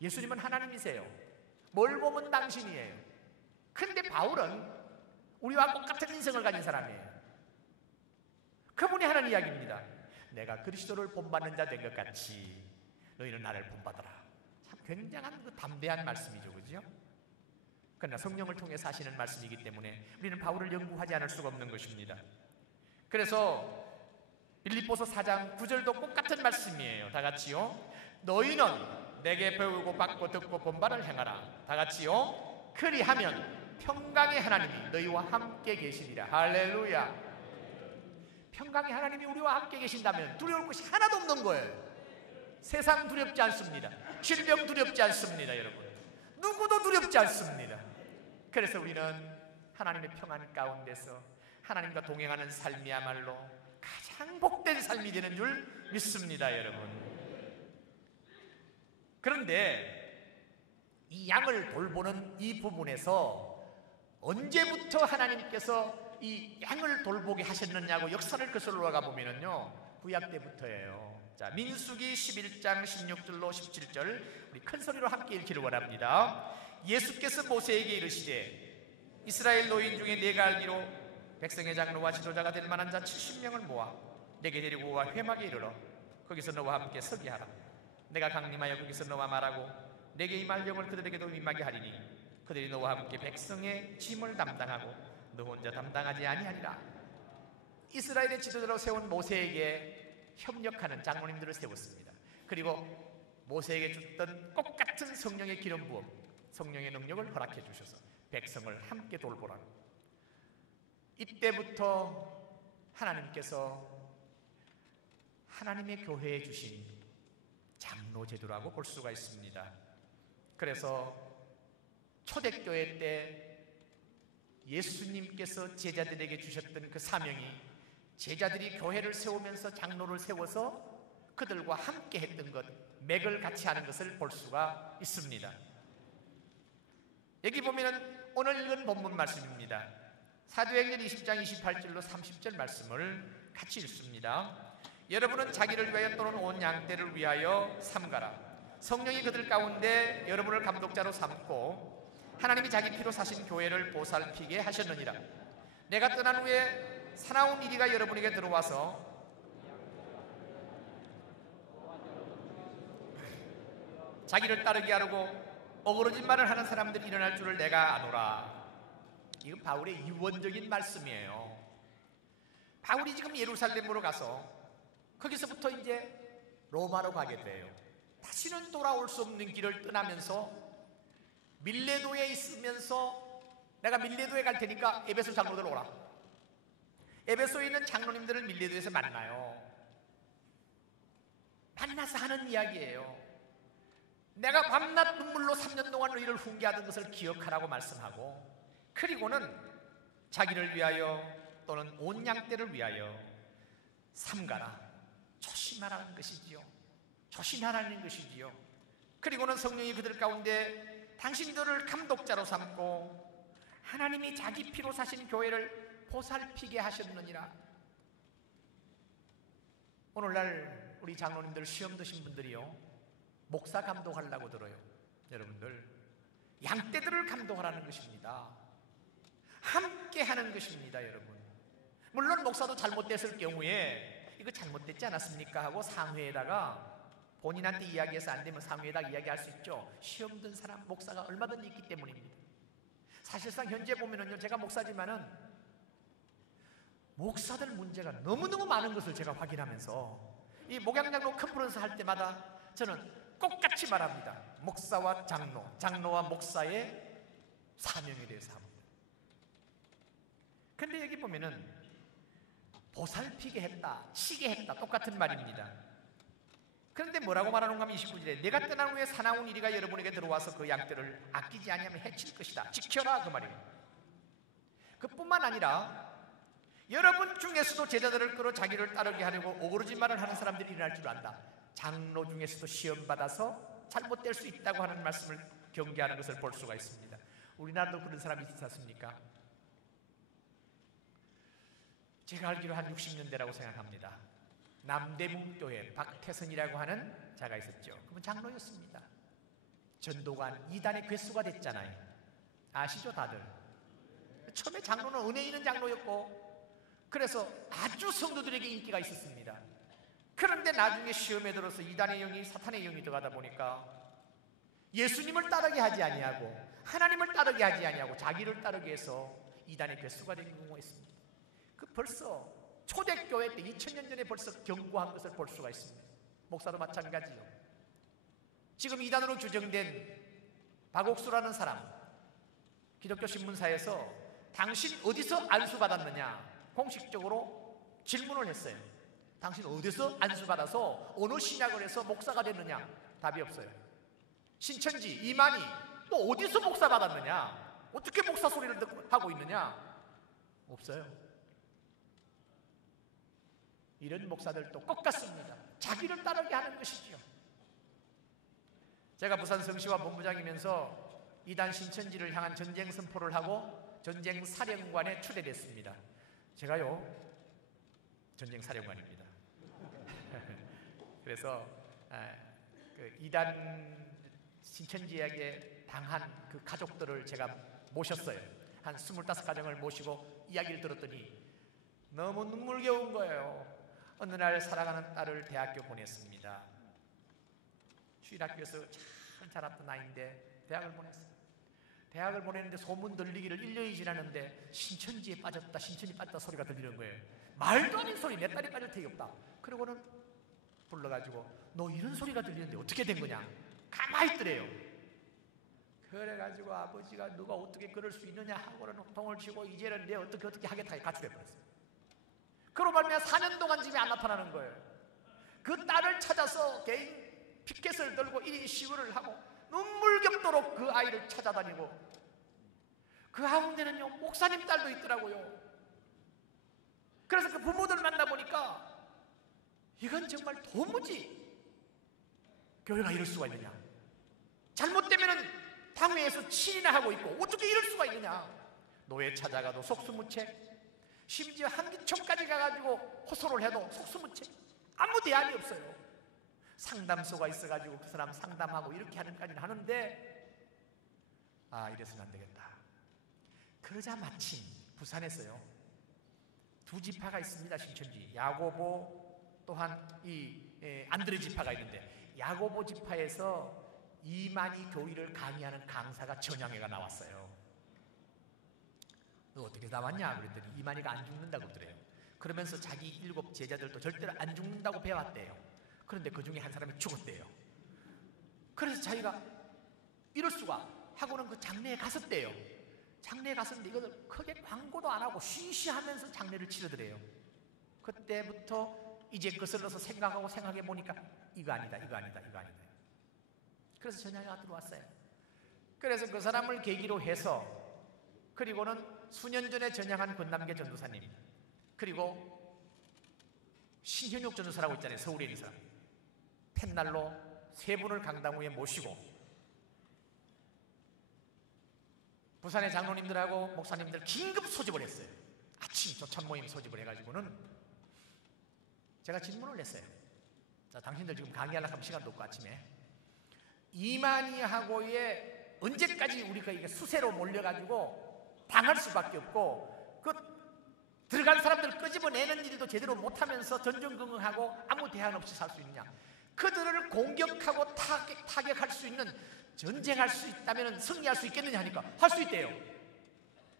예수님은 하나님이세요. 뭘 보면 당신이에요. 근데 바울은 우리와 똑같은 인성을 가진 사람이에요. 그분이 하는 이야기입니다. 내가 그리스도를 본받는 자 된 것 같이 너희는 나를 본받아라. 참 굉장한 그 담대한 말씀이죠, 그죠? 그러나 성령을 통해서 하시는 말씀이기 때문에 우리는 바울을 연구하지 않을 수가 없는 것입니다. 그래서 빌립보서 4장 9절도 똑같은 말씀이에요. 다 같이요. 너희는 내게 배우고 받고 듣고 본 바를 행하라. 다 같이요. 그리하면 평강의 하나님이 너희와 함께 계시리라. 할렐루야. 평강의 하나님이 우리와 함께 계신다면 두려울 것이 하나도 없는 거예요. 세상 두렵지 않습니다. 질병 두렵지 않습니다, 여러분. 누구도 두렵지 않습니다. 그래서 우리는 하나님의 평안 가운데서 하나님과 동행하는 삶이야말로 가장 복된 삶이 되는 줄 믿습니다, 여러분. 그런데 이 양을 돌보는 이 부분에서 언제부터 하나님께서 이 양을 돌보게 하셨느냐고 역사를 거슬러 가 보면은요, 구약 때부터예요. 자, 민수기 11장 16절로 17절 우리 큰 소리로 함께 읽기를 원합니다. 예수께서 모세에게 이르시되 이스라엘 노인 중에 내가 알기로 백성의 장로와 지도자가 될 만한 자 70명을 모아 내게 데리고 와 회막에 이르러 거기서 너와 함께 서게 하라. 내가 강림하여 거기서 너와 말하고 내게 이 말령을 그들에게도 임하게 하리니 그들이 너와 함께 백성의 짐을 담당하고 너 혼자 담당하지 아니하리라. 이스라엘의 지도자로 세운 모세에게 협력하는 장로님들을 세웠습니다. 그리고 모세에게 줬던 똑같은 성령의 기름 부음, 성령의 능력을 허락해 주셔서 백성을 함께 돌보라. 이때부터 하나님께서 하나님의 교회에 주신 장로 제도라고 볼 수가 있습니다. 그래서 초대교회 때 예수님께서 제자들에게 주셨던 그 사명이 제자들이 교회를 세우면서 장로를 세워서 그들과 함께 했던 것, 맥을 같이 하는 것을 볼 수가 있습니다. 여기 보면은 오늘 읽은 본문 말씀입니다. 사도행전 20장 28절로 30절 말씀을 같이 읽습니다. 여러분은 자기를 위하여 또는 온 양떼를 위하여 삼가라. 성령이 그들 가운데 여러분을 감독자로 삼고 하나님이 자기 피로 사신 교회를 보살피게 하셨느니라. 내가 떠난 후에 사나운 이리가 여러분에게 들어와서 자기를 따르게 하려고 어그러진 말을 하는 사람들이 일어날 줄을 내가 아노라. 이건 바울의 유언적인 말씀이에요. 바울이 지금 예루살렘으로 가서 거기서부터 이제 로마로 가게 돼요. 다시는 돌아올 수 없는 길을 떠나면서 밀레도에 있으면서 내가 밀레도에 갈 테니까 에베소 장로들 오라. 에베소에 있는 장로님들을 밀레도에서 만나요. 만나서 하는 이야기예요. 내가 밤낮 눈물로 3년 동안 너희를 훈계하던 것을 기억하라고 말씀하고, 그리고는 자기를 위하여 또는 온 양떼를 위하여 삼가라. 조심하라는 것이지요. 조심하라는 것이지요. 그리고는 성령이 그들 가운데 당신들을 감독자로 삼고 하나님이 자기 피로 사신 교회를 보살피게 하셨느니라. 오늘날 우리 장로님들 시험 드신 분들이요, 목사 감독하려고 들어요. 여러분들, 양떼들을 감독하라는 것입니다. 함께 하는 것입니다, 여러분. 물론 목사도 잘못됐을 경우에 이거 잘못됐지 않았습니까 하고 상회에다가 본인한테 이야기해서 안 되면 상회에다가 이야기할 수 있죠. 시험 든 사람, 목사가 얼마든지 있기 때문입니다. 사실상 현재 보면은요, 제가 목사지만은 목사들 문제가 너무너무 많은 것을 제가 확인하면서 이 목양장로 컨퍼런스 할 때마다 저는 똑같이 말합니다. 목사와 장로, 장로와 목사의 사명에 대해서 합니다. 근데 여기 보면은 보살피게 했다, 치게 했다, 똑같은 말입니다. 그런데 뭐라고 말하는가 하면 29절에 내가 떠난 후에 사나운 이리가 여러분에게 들어와서 그 양떼를 아끼지 아니하면 해칠 것이다. 지켜라, 그 말입니다. 그뿐만 아니라 여러분 중에서도 제자들을 끌어 자기를 따르게 하려고 오그러진 말을 하는 사람들이 일어날 줄 안다. 장로 중에서도 시험받아서 잘못될 수 있다고 하는 말씀을 경계하는 것을 볼 수가 있습니다. 우리나라도 그런 사람이 있지 않습니까? 제가 알기로 한 60년대라고 생각합니다. 남대문교회 박태선이라고 하는 자가 있었죠. 그분 장로였습니다. 전도관 이단의 괴수가 됐잖아요. 아시죠 다들? 처음에 장로는 은혜 있는 장로였고, 그래서 아주 성도들에게 인기가 있었습니다. 그런데 나중에 시험에 들어서 이단의 영이 사탄의 영이 들어가다 보니까 예수님을 따르게 하지 아니하고 하나님을 따르게 하지 아니하고 자기를 따르게 해서 이단의 괴수가 된 경우가 있습니다. 그 벌써 초대교회 때 2000년 전에 벌써 경고한 것을 볼 수가 있습니다. 목사도 마찬가지요. 지금 이단으로 규정된 박옥수라는 사람, 기독교 신문사에서 당신 어디서 안수받았느냐 공식적으로 질문을 했어요. 당신 어디서 안수받아서 어느 신학을 해서 목사가 됐느냐? 답이 없어요. 신천지, 이만희 또 어디서 목사 받았느냐? 어떻게 목사 소리를 듣고 하고 있느냐? 없어요. 이런 목사들도 똑같습니다. 자기를 따르게 하는 것이죠. 제가 부산 성시와 본부장이면서 이단 신천지를 향한 전쟁 선포를 하고 전쟁 사령관에 추대됐습니다. 제가요 전쟁 사령관입니다. 그래서 그 이단 신천지에게 당한 그 가족들을 제가 모셨어요. 한 25가정을 모시고 이야기를 들었더니 너무 눈물겨운 거예요. 어느 날 사랑하는 딸을 대학교 보냈습니다. 주일학교에서 잘 자랐던 아이인데 대학을 보냈어요. 대학을 보냈는데 소문 들리기를 1년이 지났는데 신천지에 빠졌다, 신천지 빠졌다 소리가 들리는 거예요. 말도 안 되는 소리, 내 딸이 빠질 테이 없다. 그러고는 불러가지고 너 이런 소리가 들리는데 어떻게 된 거냐? 가만히 있더래요. 그래가지고 아버지가 누가 어떻게 그럴 수 있느냐 하고는 통을 치고 이제는 내 어떻게 하겠다 가출해버렸어요. 그러고 말미암아 4년 동안 집에 안 나타나는 거예요. 그 딸을 찾아서 개인 피켓을 들고 1인 시위를 하고 눈물겹도록 그 아이를 찾아다니고, 그 가운데는요 목사님 딸도 있더라고요. 그래서 그 부모들 만나보니까 이건 정말 도무지 교회가 이럴 수가 있느냐, 잘못되면 당회에서 친이나 하고 있고 어떻게 이럴 수가 있느냐. 노예 찾아가도 속수무책, 심지어 한기총까지 가가지고 호소를 해도 속수무책, 아무 대안이 없어요. 상담소가 있어가지고 그 사람 상담하고 이렇게 하는까지는 하는데 이래서는 안 되겠다. 그러자 마침 부산에서요 2지파가 있습니다. 신천지 야고보 또한 이 안드레 지파가 있는데, 야고보 지파에서 이만희 교리를 강의하는 강사가 전향회가 나왔어요. 너 어떻게 나왔냐 그랬더니 이만희가 안 죽는다고 그러더래요. 그러면서 자기 7 제자들도 절대로 안 죽는다고 배웠대요. 그런데 그 중에 한 사람이 죽었대요. 그래서 자기가 이럴 수가 하고는 그 장례에 갔었대요. 장례에 갔었는데 이것을 크게 광고도 안 하고 쉬쉬하면서 장례를 치르더래요. 그때부터 이제 거슬러서 생각하고 생각해 보니까 이거 아니다. 그래서 전향회가 들어왔어요. 그래서 그 사람을 계기로 해서, 그리고는 수년 전에 전향한 권남계 전도사님, 그리고 신현욱 전도사라고 있잖아요. 서울에 있는 사람. 펜날로 3분을 강당후에 모시고 부산의 장로님들하고 목사님들 긴급 소집을 했어요. 아침 조찬 모임 소집을 해가지고는 제가 질문을 했어요. 자, 당신들 지금 강의하려고 하면 시간도 없고 아침에 이만희하고의 언제까지 우리가 이게 수세로 몰려가지고 당할 수밖에 없고, 그 들어간 사람들 끄집어내는 일도 제대로 못하면서 전전긍긍하고 아무 대안 없이 살 수 있느냐. 그들을 공격하고 타격할 수 있는, 전쟁할 수 있다면 승리할 수 있겠느냐 하니까 할 수 있대요.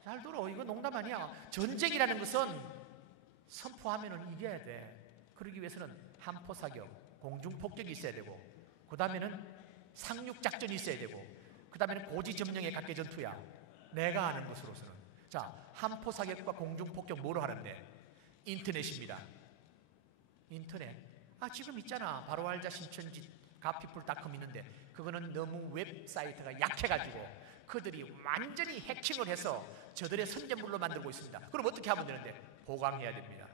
잘 들어, 이거 농담 아니야. 전쟁이라는 것은 선포하면 이겨야 돼. 그러기 위해서는 함포사격, 공중폭격이 있어야 되고, 그 다음에는 상륙작전이 있어야 되고, 그 다음에는 고지점령의 각계전투야. 내가 아는 것으로서는. 자, 함포사격과 공중폭격 뭐로 하는데? 인터넷입니다. 인터넷. 지금 있잖아. 바로 알자 신천지 가피풀닷컴 있는데, 그거는 너무 웹사이트가 약해가지고 그들이 완전히 해킹을 해서 저들의 선전물로 만들고 있습니다. 그럼 어떻게 하면 되는데? 보강해야 됩니다.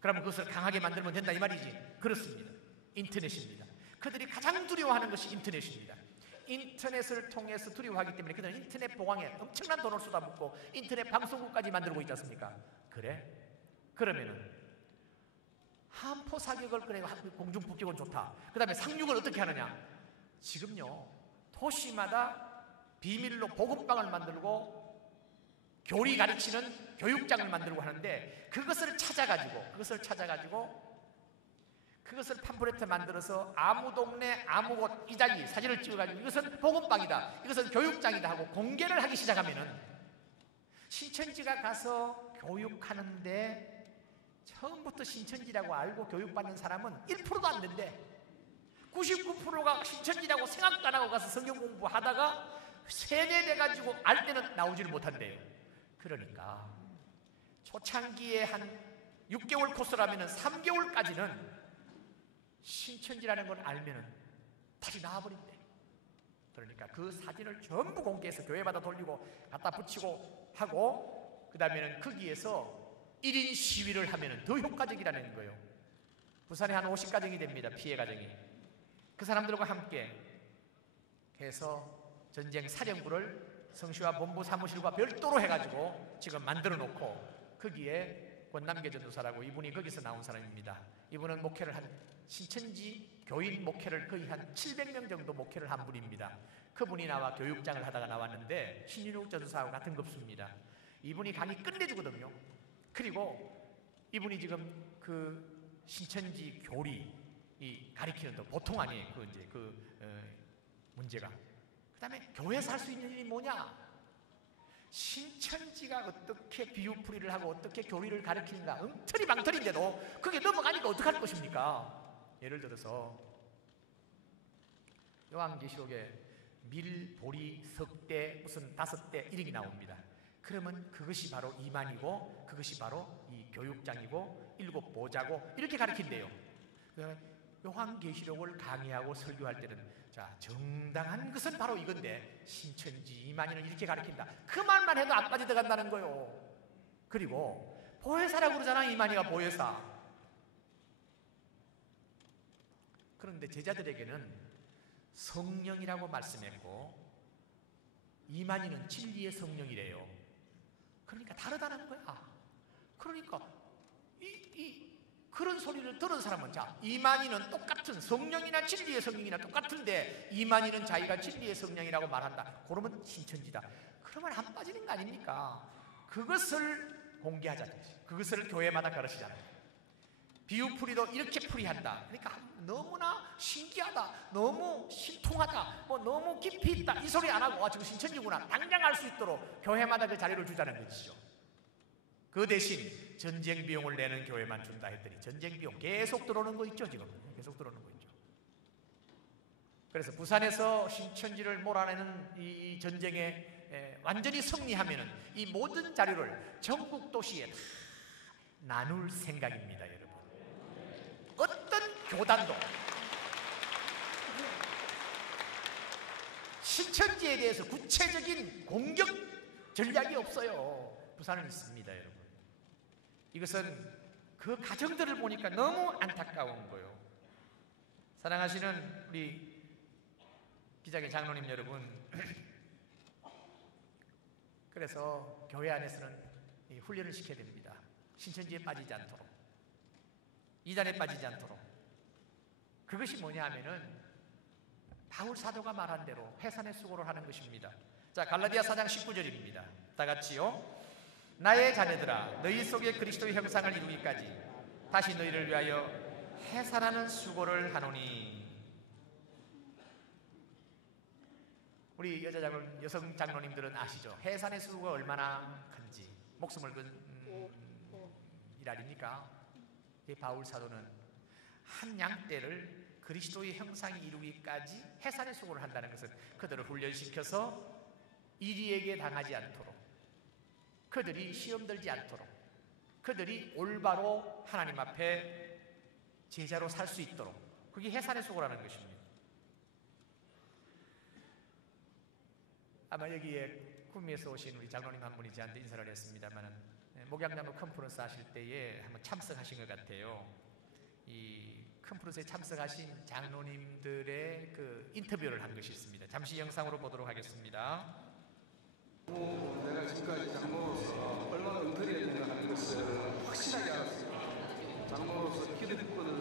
그러면 그것을 강하게 만들면 된다 이 말이지? 그렇습니다. 인터넷입니다. 그들이 가장 두려워하는 것이 인터넷입니다. 인터넷을 통해서 두려워하기 때문에 그들은 인터넷 보강에 엄청난 돈을 쏟아붓고 인터넷 방송국까지 만들고 있지 않습니까? 그래? 그러면은 함포 사격을 그래 공중 폭격은 좋다. 그 다음에 상륙을 어떻게 하느냐? 지금요 도시마다 비밀로 보급방을 만들고 교리 가르치는 교육장을 만들고 하는데 그것을 찾아가지고 그것을 팜플레트 만들어서 아무 동네 아무 곳 이장이 사진을 찍어가지고 이것은 보급방이다, 이것은 교육장이다 하고 공개를 하기 시작하면은 신천지가 가서 교육하는데 처음부터 신천지라고 알고 교육받는 사람은 1%도 안 된대. 99%가 신천지라고 생각도 안 하고 가서 성경 공부하다가 세뇌돼가지고 알 때는 나오지를 못한대요. 그러니까 초창기에 한 6개월 코스라면 3개월까지는 신천지라는 걸 알면은 다시 나와버린대. 그러니까 그 사진을 전부 공개해서 교회마다 돌리고 갖다 붙이고 하고 그 다음에는 거기에서 1인 시위를 하면은 더 효과적이라는 거예요. 부산에 한 50가정이 됩니다. 피해 가정이. 그 사람들과 함께 해서 전쟁 사령부를 성시와 본부 사무실과 별도로 해가지고 지금 만들어 놓고 거기에 권남계 전도사라고 이분이 거기서 나온 사람입니다. 이분은 목회를 한 신천지 교인 목회를 거의 한 700명 정도 목회를 한 분입니다. 그분이 나와 교육장을 하다가 나왔는데 신윤욱 전도사하고 같은 급수입니다. 이분이 강의 끝내주거든요. 그리고 이분이 지금 그 신천지 교리 이 가리키는 거 보통 아니에요. 문제가. 그 다음에 교회에서 할 수 있는 일이 뭐냐? 신천지가 어떻게 비유풀이를 하고 어떻게 교리를 가르치는가 엉터리 방터리인데도 그게 넘어가니까 어떡할 것입니까? 예를 들어서 요한계시록에 밀, 보리, 석대 무슨 5대 이름이 나옵니다. 그러면 그것이 바로 이만이고 그것이 바로 이 교육장이고 7 보좌고 이렇게 가르친대요. 요한계시록을 강의하고 설교할 때는 자, 정당한 것은 바로 이건데 신천지 이만희는 이렇게 가르친다. 그 말만 해도 안 빠져들어간다는 거예요. 그리고 보혜사라고 그러잖아. 이만희가 보혜사. 그런데 제자들에게는 성령이라고 말씀했고 이만희는 진리의 성령이래요. 그러니까 다르다는 거야. 그러니까 그런 소리를 들은 사람은 자, 이만희는 똑같은 성령이나 진리의 성령이나 똑같은데 이만희는 자기가 진리의 성령이라고 말한다. 그러면 신천지다. 그러면 안 빠지는 거 아닙니까? 그것을 공개하자. 그것을 교회마다 가르치잖아요. 비유풀이도 이렇게 풀이한다. 그러니까 너무나 신기하다, 너무 신통하다, 뭐 너무 깊이 있다 이 소리 안 하고 지금 신천지구나 당장 알 수 있도록 교회마다 그 자리를 주자는 것이죠. 그 대신 전쟁 비용을 내는 교회만 준다 했더니 전쟁 비용 계속 들어오는 거 있죠. 지금 계속 들어오는 거 있죠. 그래서 부산에서 신천지를 몰아내는 이 전쟁에 완전히 승리하면은 이 모든 자료를 전국 도시에 다 나눌 생각입니다. 여러분, 어떤 교단도 신천지에 대해서 구체적인 공격 전략이 없어요. 부산은 있습니다. 여러분, 이것은 그 가정들을 보니까 너무 안타까운 거예요. 사랑하시는 우리 기장의 장로님 여러분, 그래서 교회 안에서는 이 훈련을 시켜야 됩니다. 신천지에 빠지지 않도록, 이단에 빠지지 않도록. 그것이 뭐냐 하면은 바울 사도가 말한 대로 해산의 수고를 하는 것입니다. 자, 갈라디아 4장 19절입니다. 다 같이요. 나의 자녀들아, 너희 속에 그리스도의 형상을 이루기까지 다시 너희를 위하여 해산하는 수고를 하노니. 우리 여성 장로님들은 아시죠? 해산의 수고가 얼마나 큰지. 목숨을 건 일아닙니까? 바울 사도는 한 양떼를 그리스도의 형상이 이루기까지 해산의 수고를 한다는 것은 그들을 훈련시켜서 이리에게 당하지 않도록, 그들이 시험 들지 않도록, 그들이 올바로 하나님 앞에 제자로 살 수 있도록, 그게 해산의 수고라는 것입니다. 아마 여기에 구미에서 오신 우리 장로님 한 분이 저한테 인사를 했습니다만 목양나무 컨퍼런스 하실 때에 한번 참석하신 것 같아요. 이 컨퍼런스에 참석하신 장로님들의 그 인터뷰를 한 것이 있습니다. 잠시 영상으로 보도록 하겠습니다. 내가 지금까지 장로로서 얼마나 엉터리에 생각하는 것을 확실하게 알았습니다. 장로로서 기득권을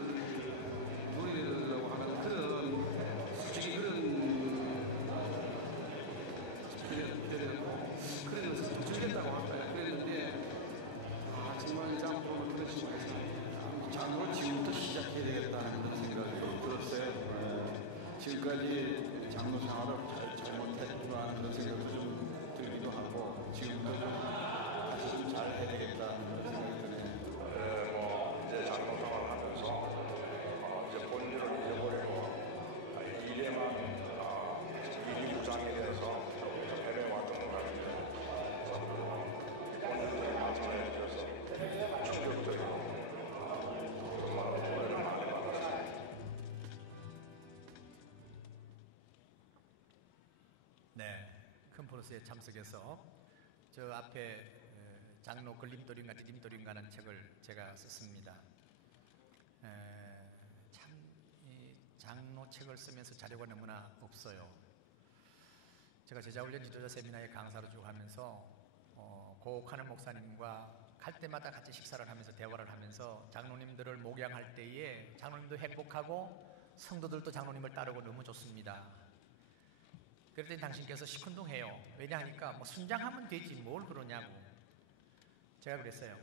누리려고 하는 솔직히 그런 것을 줄겠다고 할까요? 그랬는데 정말 장로는 그런 식으로 해서 장로를 지금부터 시작해야 되겠다는 그런 생각이 들었어요. 지금까지 장로 생활을 잘못했구나 그런 생각도 좀 들기도 하고 지금부터 좀 다시 좀 잘 해야 되겠다는 그런 생각이 드네요. 이제 장로 생활을 하면서 이제 본질을 잊어버리고 일에만 이 부장에 대해서 해내왔던 것 같은데 본질을 말씀해 주셔서 충격적이고 정말 오해를 많이 받았습니다. 네, 컨퍼런스에 참석해서 저 앞에 장로 걸림돌인가 디딤돌인가라는 책을 제가 썼습니다. 참 이 장로 책을 쓰면서 자료가 너무나 없어요. 제가 제자훈련 지도자 세미나에 강사로 쭉 하면서 고옥하는 목사님과 갈 때마다 같이 식사를 하면서 대화를 하면서 장로님들을 목양할 때에 장로님도 행복하고 성도들도 장로님을 따르고 너무 좋습니다. 그랬더니 당신께서 시큰둥해요. 왜냐하니까 뭐 순장하면 되지 뭘 그러냐고. 제가 그랬어요.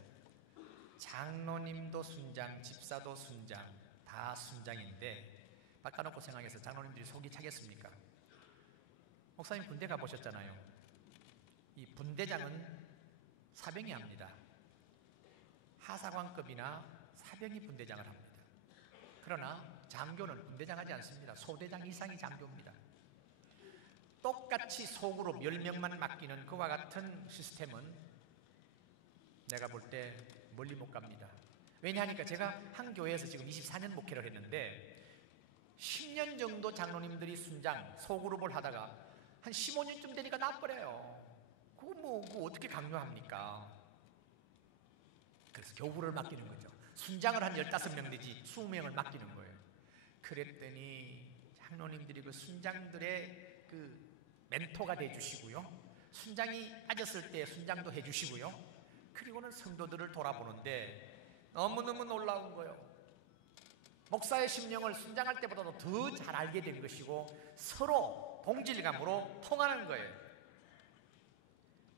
장로님도 순장, 집사도 순장, 다 순장인데 바꿔놓고 생각해서 장로님들이 속이 차겠습니까? 목사님 군대 가보셨잖아요. 이 분대장은 사병이 합니다. 하사관급이나 사병이 분대장을 합니다. 그러나 장교는 분대장 하지 않습니다. 소대장 이상이 장교입니다. 똑같이 속으로 멸명만 맡기는 그와 같은 시스템은 내가 볼 때 멀리 못 갑니다. 왜냐하니까 제가 한 교회에서 지금 24년 목회를 했는데 10년 정도 장로님들이 순장, 소그룹을 하다가 한 15년쯤 되니까 나버려요. 그거 어떻게 강요합니까? 그래서 교구를 맡기는 거죠. 순장을 한 15명 되지 20명을 맡기는 거예요. 그랬더니 장로님들이 그 순장들의 그 멘토가 돼주시고요. 순장이 빠졌을 때 순장도 해주시고요. 그리고는 성도들을 돌아보는데 너무너무 놀라운 거예요. 목사의 심령을 순장할 때보다도 더 잘 알게 된 것이고 서로 동질감으로 통하는 거예요.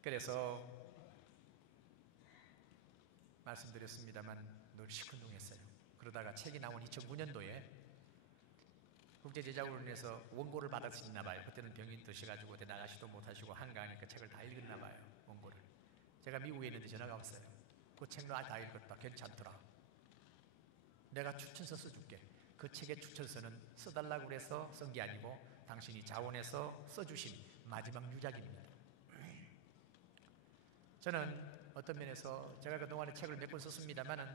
그래서 말씀드렸습니다만 늘 시큰둥했어요. 그러다가 책이 나온 2009년도에 국제제자훈련에서 원고를 받았었나 봐요. 그때는 병이 드셔가지고 어디 나가시도 못하시고 한가하니까 책을 다 읽었나 봐요. 원고를. 제가 미국에 있는데 전화가 왔어요. 그 책 나 다 읽었다. 괜찮더라. 내가 추천서 써줄게. 그 책의 추천서는 써달라고 그래서 쓴 게 아니고 당신이 자원해서 써주신 마지막 유작입니다. 저는 어떤 면에서 제가 그동안에 책을 몇 권 썼습니다만은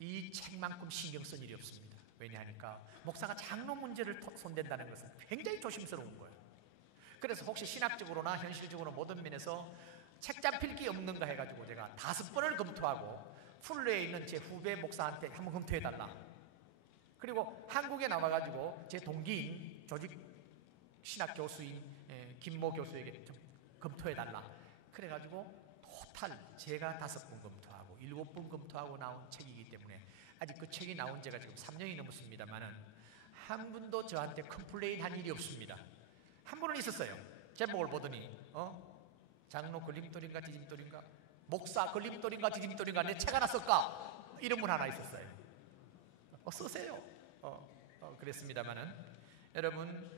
이 책만큼 신경 쓴 일이 없습니다. 왜냐하니까 목사가 장로 문제를 손댄다는 것은 굉장히 조심스러운 거예요. 그래서 혹시 신학적으로나 현실적으로 모든 면에서 책 잡힐 게 없는가 해가지고 제가 5번을 검토하고 풀레에 있는 제 후배 목사한테 한번 검토해달라. 그리고 한국에 나와가지고 제 동기인 조직 신학 교수인 김모 교수에게 좀 검토해달라. 그래가지고 토탈 제가 5번 검토하고 7번 검토하고 나온 책이기 때문에 아직 그 책이 나온 지가 지금 3년이 넘었습니다만은 한 분도 저한테 컴플레인 한 일이 없습니다. 한 분은 있었어요. 제목을 보더니 장로 걸림돌인가 디딤돌인가 목사 걸림돌인가 디딤돌인가 내 책 하나 쓸까? 이런 분 하나 있었어요. 쓰세요. 그랬습니다만은 여러분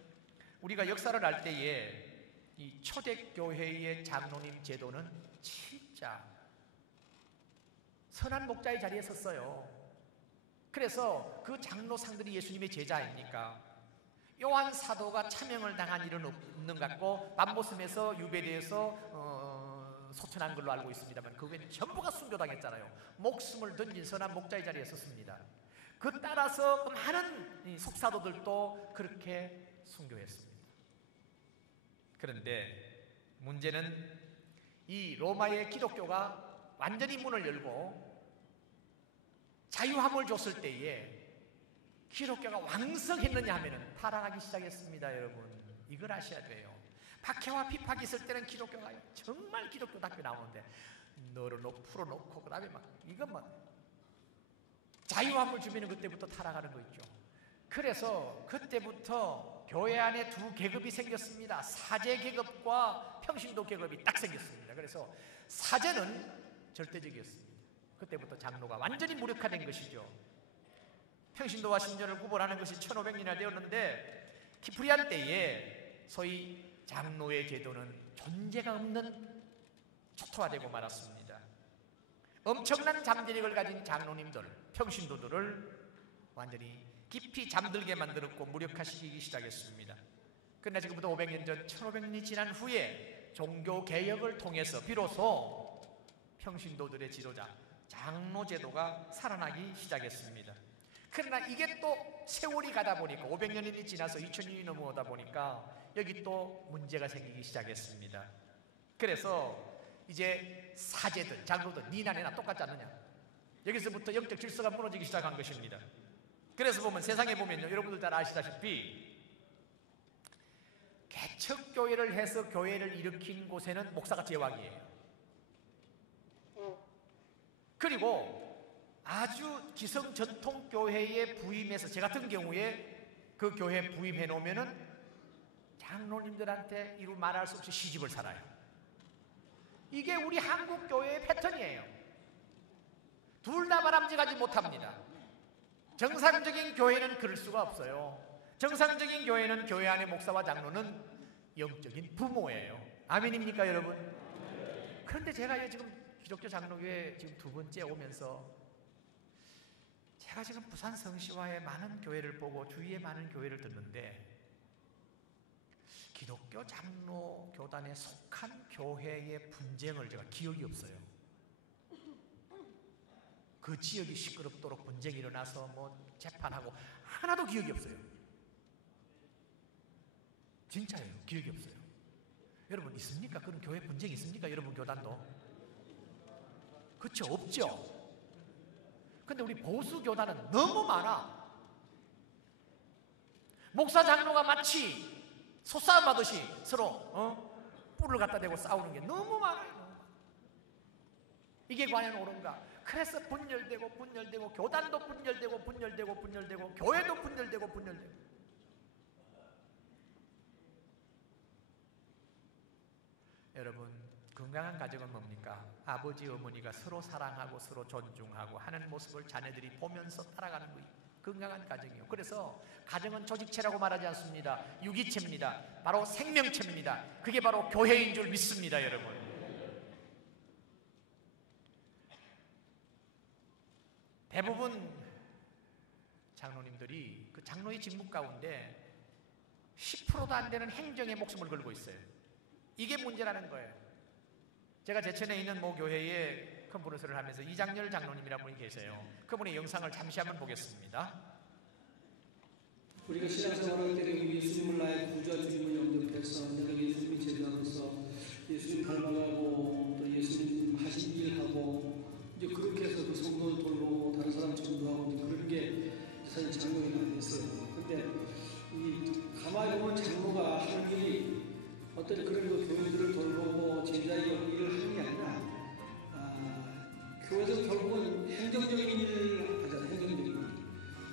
우리가 역사를 알 때에 이 초대교회의 장로님 제도는 진짜 선한 목자의 자리에 섰어요. 그래서 그 장로상들이 예수님의 제자 아닙니까? 요한 사도가 차명을 당한 일은 없는 것 같고 맘모섬에서 유배되어서 소천한 걸로 알고 있습니다만 그 외에는 전부가 순교당했잖아요. 목숨을 던진 선한 목자의 자리에 섰습니다. 그 따라서 많은 속사도들도 그렇게 순교했습니다. 그런데 문제는 이 로마의 기독교가 완전히 문을 열고 자유함을 줬을 때에 기독교가 왕성했느냐 하면은 타락하기 시작했습니다. 여러분 이걸 아셔야 돼요. 박해와 비박이 있을 때는 기독교가 정말 기독교답게 나오는데 널어놓고 풀어놓고 그 다음에 막 이건 막 자유함을 주면 그때부터 타락하는 거 있죠. 그래서 그때부터 교회 안에 두 계급이 생겼습니다. 사제 계급과 평신도 계급이 딱 생겼습니다. 그래서 사제는 절대적이었습니다. 그때부터 장로가 완전히 무력화된 것이죠. 평신도와 신전을 구분하는 것이 1500년이나 되었는데 키프리안 때에 소위 장로의 제도는 존재가 없는 초토화되고 말았습니다. 엄청난 잠재력을 가진 장로님들, 평신도들을 완전히 깊이 잠들게 만들었고 무력화시키기 시작했습니다. 그러나 지금부터 500년 전 1500년이 지난 후에 종교개혁을 통해서 비로소 평신도들의 지도자 장로 제도가 살아나기 시작했습니다. 그러나 이게 또 세월이 가다 보니까 500년이 지나서 2000년이 넘어오다 보니까 여기 또 문제가 생기기 시작했습니다. 그래서 이제 사제들, 장로들 니나 내나 똑같지 않느냐, 여기서부터 영적 질서가 무너지기 시작한 것입니다. 그래서 보면 세상에 보면요, 여러분들 잘 아시다시피 개척교회를 해서 교회를 일으킨 곳에는 목사가 제왕이에요. 그리고 아주 기성 전통 교회에 부임해서 제 같은 경우에 그 교회에 부임해 놓으면은 장로님들한테 이루 말할 수 없이 시집을 살아요. 이게 우리 한국 교회의 패턴이에요. 둘 다 바람직하지 못합니다. 정상적인 교회는 그럴 수가 없어요. 정상적인 교회는 교회 안의 목사와 장로는 영적인 부모예요. 아멘입니까 여러분? 그런데 제가 지금 기독교 장로교회 지금 두 번째 오면서 제가 지금 부산 성시와의 많은 교회를 보고 주위의 많은 교회를 듣는데 기독교 장로 교단에 속한 교회의 분쟁을 제가 기억이 없어요. 그 지역이 시끄럽도록 분쟁이 일어나서 뭐 재판하고 하나도 기억이 없어요. 진짜예요. 기억이 없어요. 여러분 있습니까? 그런 교회 분쟁이 있습니까? 여러분 교단도? 그렇죠? 없죠? 근데 우리 보수 교단은 너무 많아. 목사 장로가 마치 소싸움 하듯이 서로 뿔을 갖다 대고 싸우는 게 너무 많아요. 이게 과연 옳은가? 그래서 분열되고 교단도 분열되고 교회도 분열되고 여러분 건강한 가정은 뭡니까? 아버지 어머니가 서로 사랑하고 서로 존중하고 하는 모습을 자녀들이 보면서 따라가는 거예요. 건강한 가정이요. 그래서 가정은 조직체라고 말하지 않습니다. 유기체입니다. 바로 생명체입니다. 그게 바로 교회인 줄 믿습니다. 여러분 대부분 장로님들이 그 장로의 직무 가운데 10%도 안 되는 행정에 목숨을 걸고 있어요. 이게 문제라는 거예요. 제가 제천에 있는 모 교회에 컨퍼런스를 하면서 이장렬 장로님이라는 분이 계세요. 그분의 영상을 잠시 한번 보겠습니다. 우리가 신앙생활할 때 예수님을 나의 구주와 주님을 영접해서 내가 예수님의 제자로서 예수님 닮아가고 또 예수님 하신 일하고 이제 그렇게 해서 그 성도를 돌보고 다른 사람 전도하고 이제 그런 게 사실 장로가 많이 있어요. 근데 이 가만히 보면 장로가 하는 일이 어떤 그런 교인들을 돌보고 제자의 일을 하는 게 아니라 교회도 결국은 행정적인 일을 하잖아요. 행정적인 일.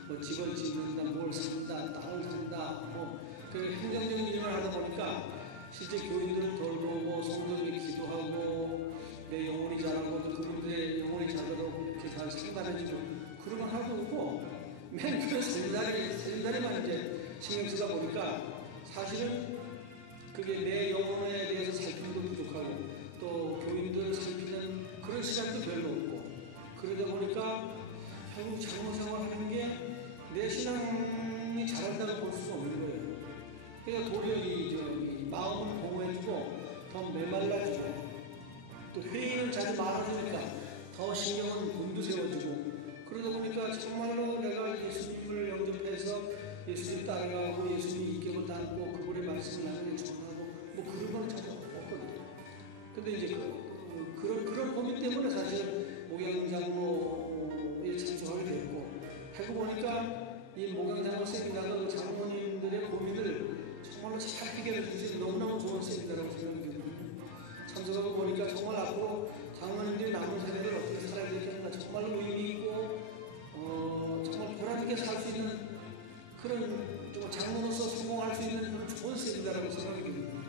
뭐 집을 짓는다, 뭘 산다, 땅을 산다, 뭐 그 행정적인 일을 하다 보니까 실제 교인들을 돌보고 성도에게 기도하고 내 영혼이 자라고 또 그분들의 영혼이 자라도록 이렇게 잘 상담해주고 그런 건 하고 있고 맨 그 세리다리만 이제 신경 쓰다 보니까 사실은 그게 내 영혼에 대해서 살피기도 부족하고 또 교인들 살피는 그런 시간도 별로 없고 그러다 보니까 결국 장로 생활하는 게 내 신앙이 자란다고 볼 수는 없는 거예요. 그러니까 도리어 이 마음을 보호해주고 더 메말라주고 또 회의는 자주 말아주니까 더 신경은 곤두세워주고 그러다 보니까 정말로 내가 예수님을 영접해서 예수님 따라가고 예수님 인격을 닮고 그분의 말씀을 나중에 전하고 뭐 그런 건 전혀 없거든요. 근데 이제 그런 고민 때문에 사실 목양장로에 참석하게 됐고 하고 보니까 이 목양장로 세미나가 장로님들의 고민을 정말로 잘 해결해 주셔서 너무너무 좋은 세미나 그렇게 살 수 있는 그런 좀 장로로서 성공할 수 있는 그런 좋은 세미나라고 생각이 듭니다.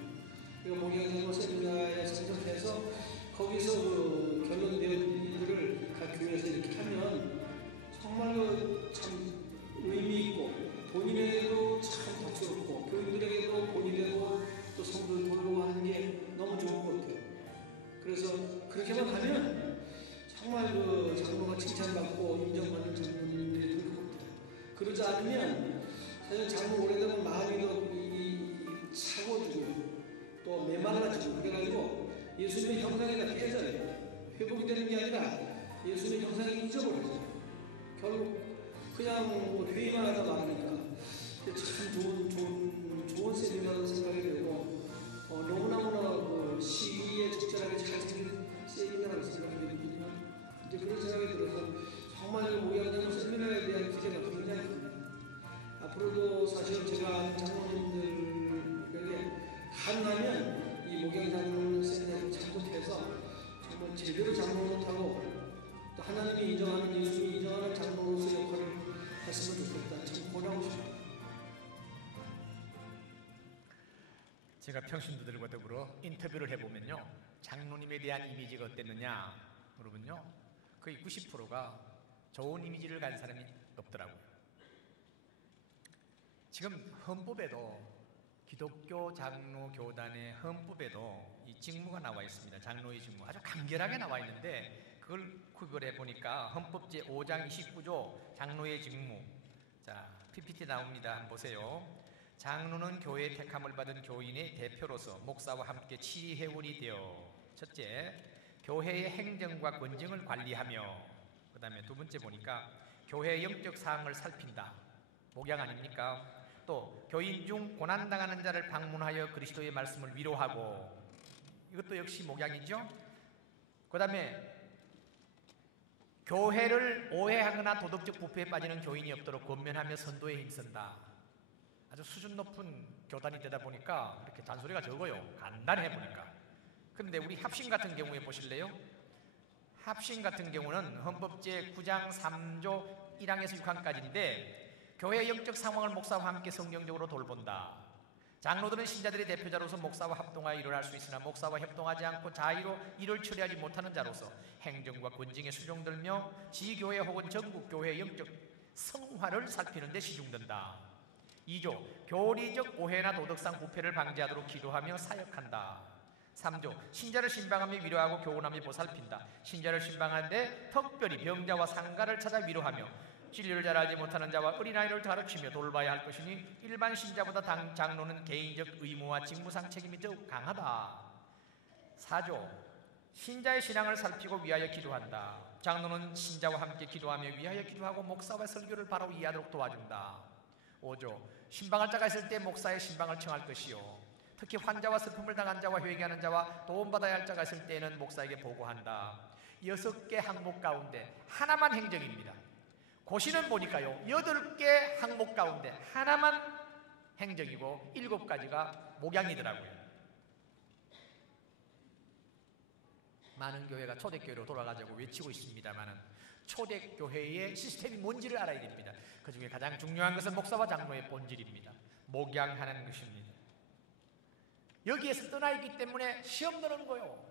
그리고 목양장로 세미나에 참석해서 거기서 그 결론된 일들을 각 교회에서 이렇게 하면 정말로 참 의미 있고 본인에게도 참 덕스럽고 교인들에게도 본인에게도 또 성도를 돌보고 하는 게 너무 좋은 것 같아요. 그래서 그렇게만 하면 정말 그 장로가 칭찬받고 인정받는 장로님들이 될 것 같아요. 그러지 않으면 사실 장로 오래되면 마음이 더 차고지고 또 메말라지고 그래가지고 예수님의 형상이 다 깨져요. 회복이 되는 게 아니라 예수님의 형상이 잊어버려져요. 결국 그냥 뭐 회의만 하다 말하니까 참 좋은 세미나라는 생각이 들고 너무나무나 그 시기에 적절하게 잘 생긴 세미나라는 생각이 들거든요. 이제 그런 생각이 들어서 정말 목양장로 세미나에 대한 기대가 굉장히 큽니다. 앞으로도 사실 제가 장로님들에게 가능하면 이 목양장로 세미나를 참석해서 정말 제대로 장로노하고 또 하나님이 인정하는 예수님이 인정하는 장로로서의 역할을 했으면 좋겠다. 참 권하고 싶어요. 제가 평신도들과 더불어 인터뷰를 해보면요, 장로님에 대한 이미지가 어땠느냐 물어보면요, 거의 90%가 좋은 이미지를 가진 사람이 없더라고요. 지금 헌법에도, 기독교 장로 교단의 헌법에도 이 직무가 나와 있습니다. 장로의 직무 아주 간결하게 나와 있는데 그걸 구별해 보니까 헌법 제5장 29조 장로의 직무, 자 PPT 나옵니다. 한번 보세요. 장로는 교회의 택함을 받은 교인의 대표로서 목사와 함께 치리회원이 되어 첫째, 교회의 행정과 권정을 관리하며, 그 다음에 두 번째 보니까 교회의 영적 사항을 살핀다. 목양 아닙니까? 또 교인 중 고난당하는 자를 방문하여 그리스도의 말씀을 위로하고, 이것도 역시 목양이죠. 그 다음에 교회를 오해하거나 도덕적 부패에 빠지는 교인이 없도록 권면하며 선도에 힘쓴다. 아주 수준 높은 교단이 되다 보니까 이렇게 잔소리가 적어요. 간단해 보니까. 그런데 우리 합심 같은 경우에 보실래요? 합심 같은 경우는 헌법 제9장 3조 1항에서 6항까지인데 교회의 영적 상황을 목사와 함께 성경적으로 돌본다. 장로들은 신자들의 대표자로서 목사와 합동하여 일을 할 수 있으나 목사와 협동하지 않고 자의로 일을 처리하지 못하는 자로서 행정과 권징에 수종들며 지교회 혹은 전국교회의 영적 성화를 살피는 데 시중된다. 2조, 교리적 오해나 도덕상 부패를 방지하도록 기도하며 사역한다. 3조, 신자를 신방하며 위로하고 교훈하며 보살핀다. 신자를 신방하는데 특별히 병자와 상가를 찾아 위로하며 진리를 잘 알지 못하는 자와 어린아이를 가르치며 돌봐야 할 것이니 일반 신자보다 장로는 개인적 의무와 직무상 책임이 더욱 강하다. 4조, 신자의 신앙을 살피고 위하여 기도한다. 장로는 신자와 함께 기도하며 위하여 기도하고 목사와 설교를 바로 이해하도록 도와준다. 5조, 신방할 자가 있을 때 목사의 신방을 청할 것이요, 특히 환자와 슬픔을 당한 자와 회개하는 자와 도움받아야 할 자가 있을 때에는 목사에게 보고한다. 6개 항목 가운데 하나만 행정입니다. 고시는 보니까요 8개 항목 가운데 하나만 행정이고 7가지가 목양이더라고요. 많은 교회가 초대교회로 돌아가자고 외치고 있습니다만은 초대교회의 시스템이 뭔지를 알아야 됩니다. 그 중에 가장 중요한 것은 목사와 장로의 본질입니다. 목양하는 것입니다. 여기에서 떠나 있기 때문에 시험 드는 거예요.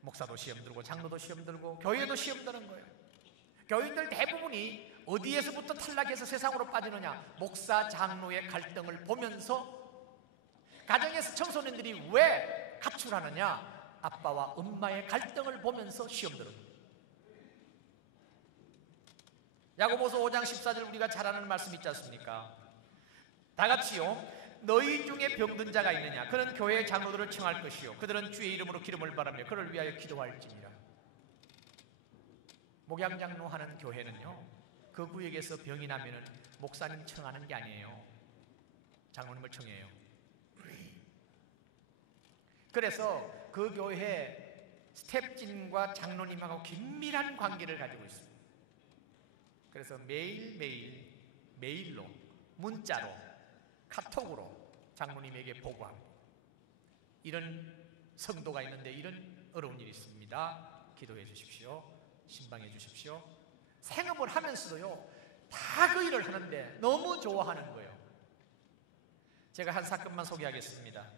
목사도 시험 들고 장로도 시험 들고 교회도 시험 드는 거예요. 교인들 대부분이 어디에서부터 탈락해서 세상으로 빠지느냐, 목사 장로의 갈등을 보면서, 가정에서 청소년들이 왜 가출하느냐, 아빠와 엄마의 갈등을 보면서 시험 들은 거예요. 야고보서 5장 14절 우리가 잘 아는 말씀 있지 않습니까? 다같이요, 너희 중에 병든 자가 있느냐, 그는 교회의 장로들을 청할 것이요, 그들은 주의 이름으로 기름을 바라며 그를 위하여 기도할지니라. 목양장로 하는 교회는요, 그 구역에서 병이 나면은 목사님 청하는 게 아니에요. 장로님을 청해요. 그래서 그 교회 스텝진과 장로님하고 긴밀한 관계를 가지고 있습니다. 그래서 매일매일 메일로, 문자로, 카톡으로 장로님에게 보고합니다. 이런 성도가 있는데 이런 어려운 일이 있습니다. 기도해 주십시오. 신방해 주십시오. 생업을 하면서도요, 다 그 일을 하는데 너무 좋아하는 거예요. 제가 한 사건만 소개하겠습니다.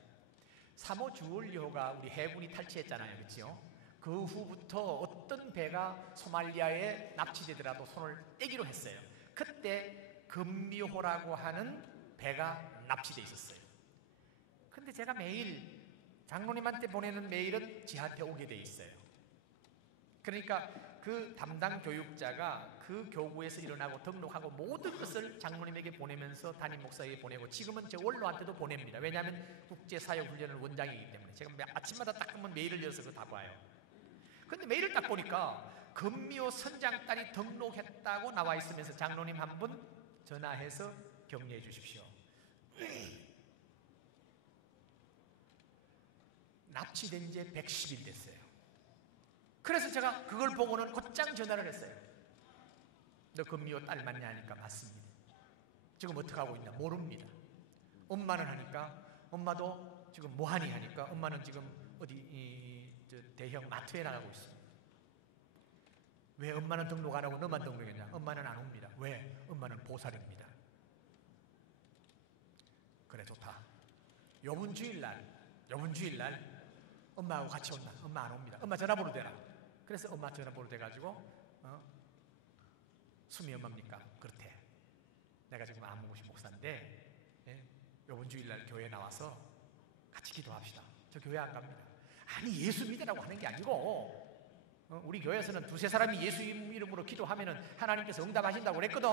3호 주얼리호가 우리 해군이 탈취했잖아요. 그렇죠? 그 후부터 어떤 배가 소말리아에 납치되더라도 손을 떼기로 했어요. 그때 금미호라고 하는 배가 납치돼 있었어요. 근데 제가 매일 장로님한테 보내는 메일은 저한테 오게 돼 있어요. 그러니까 그 담당 교육자가 그 교구에서 일어나고 등록하고 모든 것을 장로님에게 보내면서 담임 목사에게 보내고 지금은 제 원로한테도 보냅니다. 왜냐하면 국제사역훈련을 원장이기 때문에 제가 아침마다 딱 보면 메일을 열어서 그거 다 봐요. 근데 메일을 딱 보니까 금미호 선장 딸이 등록했다고 나와 있으면서 장로님 한 분 전화해서 격려해 주십시오. 납치된 지 110일 됐어요. 그래서 제가 그걸 보고는 곧장 전화를 했어요. 너 금미호 딸 맞냐 하니까 맞습니다. 지금 어떻게 하고 있나 모릅니다. 엄마는 하니까 엄마도 지금 뭐하니 하니까 엄마는 지금 어디 대형 마트에 나가고 있습니다. 왜 엄마는 등록 안 하고 너만 등록했냐? 엄마는 안 옵니다. 왜? 엄마는 보살입니다. 그래 좋다. 요번 주일날 엄마하고 같이 온다. 엄마 안 옵니다. 엄마 전화번호 대라. 그래서 엄마 전화번호 대가지고 수미 엄마입니까? 그렇대. 내가 지금 안무고시 목사인데 요번 주일날 교회 나와서 같이 기도합시다. 저 교회 안 갑니다. 아니 예수 믿으라고 하는 게 아니고 우리 교회에서는 두세 사람이 예수 이름으로 기도하면은 하나님께서 응답하신다고 그랬거든.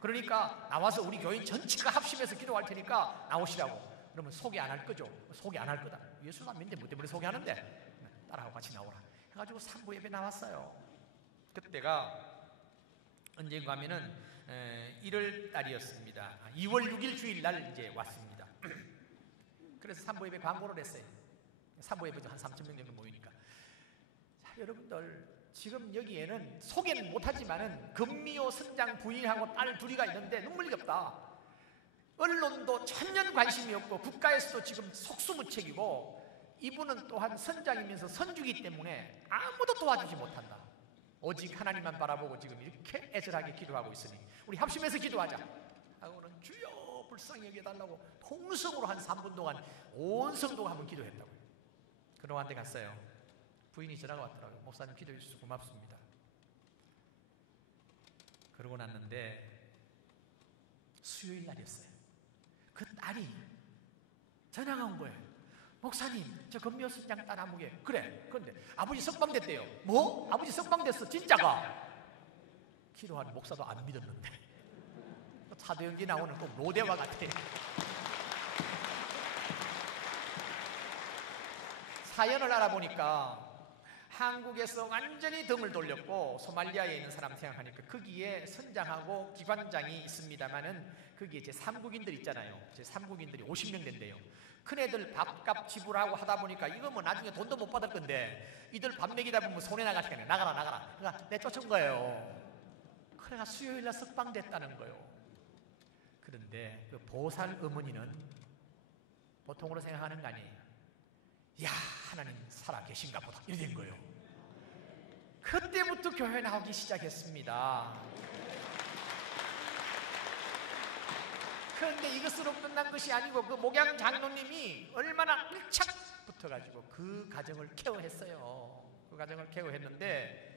그러니까 나와서 우리 교인 전체가 합심해서 기도할 테니까 나오시라고. 그러면 소개 안 할 거죠? 소개 안 할 거다. 예수 안 믿는데 뭐 때문에 소개하는데? 딸하고 같이 나오라 해가지고 3부 예배 나왔어요. 그때가 언젠가 하면은 1월 달이었습니다. 2월 6일 주일날 이제 왔습니다. 그래서 3부 예배 광고를 했어요. 3부 예배도 한 3,000명 정도 모이니까. 자, 여러분들 지금 여기에는 소개는 못하지만은 금미호 선장 부인하고 딸 둘이가 있는데 눈물겹다. 언론도 천년 관심이 없고 국가에서도 지금 속수무책이고 이분은 또한 선장이면서 선주기 때문에 아무도 도와주지 못한다. 오직 하나님만 바라보고 지금 이렇게 애절하게 기도하고 있으니 우리 합심해서 기도하자 하고는 주여 불쌍히 여겨달라고 통성으로 한 3분 동안 온 성도가 한번 기도했다고요. 그동안에 갔어요. 부인이 전화가 왔더라고요. 목사님 기도해 주셔서 고맙습니다. 그러고 났는데 수요일 날이었어요. 그 딸이 전화가 온 거예요. 목사님 저 금미호 선장 딸 아무개. 그래 그런데 아버지 석방됐대요. 뭐? 아버지 석방됐어 진짜가? 기도하는 목사도 안 믿었는데 사도연기 나오는 꼭 노대와 같아. 사연을 알아보니까 한국에서 완전히 등을 돌렸고 소말리아에 있는 사람 생각하니까 거기에 선장하고 기관장이 있습니다만은 거기에 제3국인들 있잖아요. 제3국인들이 50명 된대요. 큰애들 밥값 지불하고 하다 보니까 이거 뭐 나중에 돈도 못 받을 건데 이들 밥 먹이다 보면 손해 나가시겠네. 나가라. 그러니까 내쫓은 거예요. 그래가 수요일날 석방됐다는 거예요. 그런데 그 보살 어머니는 보통으로 생각하는 거 아니에요. 야 하나님 살아 계신가 보다 이렇게 된 거예요. 그때부터 교회 나오기 시작했습니다. 그런데 이것으로 끝난 것이 아니고 그 목양 장로님이 얼마나 일착 붙어가지고 그 가정을 케어했어요. 그 가정을 케어했는데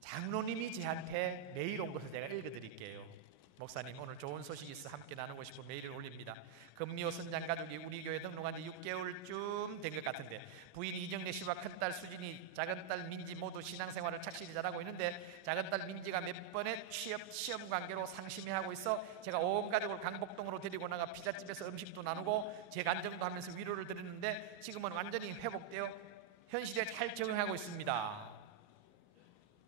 장로님이 저한테 메일 온 것을 제가 읽어드릴게요. 목사님 오늘 좋은 소식이 있어 함께 나누고 싶어 메일을 올립니다. 금미호 선장 가족이 우리 교회 등록한 지 6개월쯤 된 것 같은데 부인 이정래 씨와 큰딸 수진이 작은딸 민지 모두 신앙생활을 착실히 잘하고 있는데 작은딸 민지가 몇 번의 시험 관계로 상심해하고 있어 제가 온 가족을 강복동으로 데리고 나가 피자집에서 음식도 나누고 제 간정도 하면서 위로를 드렸는데 지금은 완전히 회복되어 현실에 잘 적응하고 있습니다.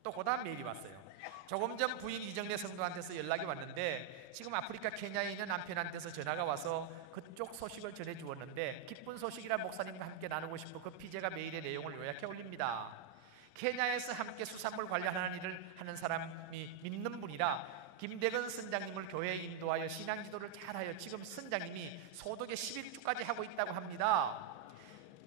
또 그 다음 메일이 왔어요. 조금 전 부인 이정래 성도한테서 연락이 왔는데 지금 아프리카 케냐에 있는 남편한테서 전화가 와서 그쪽 소식을 전해 주었는데 기쁜 소식이라 목사님과 함께 나누고 싶어 급히 제가 메일의 내용을 요약해 올립니다. 케냐에서 함께 수산물 관련하는 일을 하는 사람이 믿는 분이라 김대건 선장님을 교회에 인도하여 신앙지도를 잘하여 지금 선장님이 소득의 11주까지 하고 있다고 합니다.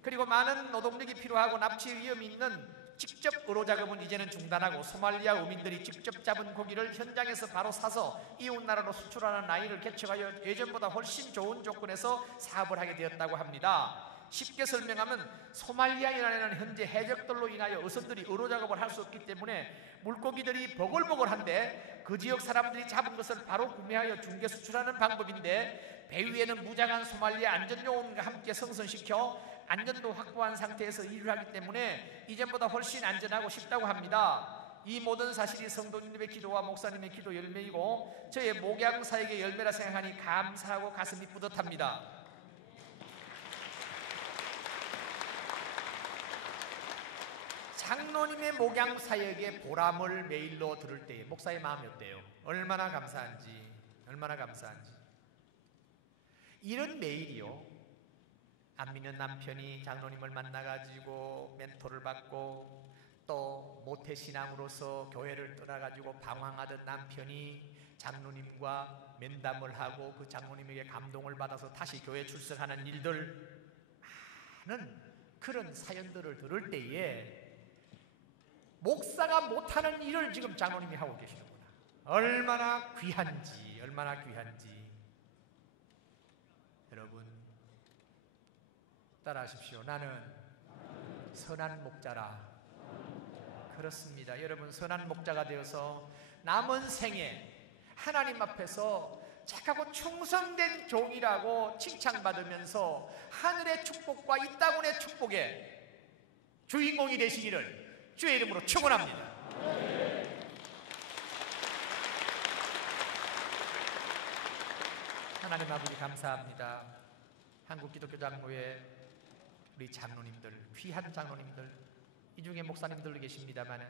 그리고 많은 노동력이 필요하고 납치 위험이 있는 직접 의료 작업은 이제는 중단하고 소말리아 어민들이 직접 잡은 고기를 현장에서 바로 사서 이웃나라로 수출하는 라인을 개척하여 예전보다 훨씬 좋은 조건에서 사업을 하게 되었다고 합니다. 쉽게 설명하면 소말리아이라는 현재 해적들로 인하여 어선들이 의료 작업을 할 수 없기 때문에 물고기들이 버글버글한데 그 지역 사람들이 잡은 것을 바로 구매하여 중개 수출하는 방법인데, 배 위에는 무장한 소말리아 안전요원과 함께 성선시켜 안전도 확보한 상태에서 일을 하기 때문에 이전보다 훨씬 안전하고 쉽다고 합니다. 이 모든 사실이 성도님의 기도와 목사님의 기도 열매이고 저의 목양 사역의 열매라 생각하니 감사하고 가슴이 뿌듯합니다. 장로님의 목양 사역의 보람을 메일로 들을 때에 목사의 마음이 어때요? 얼마나 감사한지, 얼마나 감사한지. 이런 메일이요, 안 믿는 남편이 장로님을 만나가지고 멘토를 받고 또 모태신앙으로서 교회를 떠나가지고 방황하던 남편이 장로님과 면담을 하고 그 장로님에게 감동을 받아서 다시 교회 출석하는 일들, 많은 그런 사연들을 들을 때에 목사가 못하는 일을 지금 장로님이 하고 계시는구나. 얼마나 귀한지, 얼마나 귀한지. 여러분 따라하십시오. 나는 선한 목자라. 그렇습니다. 여러분, 선한 목자가 되어서 남은 생에 하나님 앞에서 착하고 충성된 종이라고 칭찬받으면서 하늘의 축복과 이 땅의 축복의 주인공이 되시기를 주의 이름으로 축원합니다. 하나님 아버지 감사합니다. 한국기독교장로회 우리 장로님들, 귀한 장로님들, 이 중에 목사님들도 계십니다만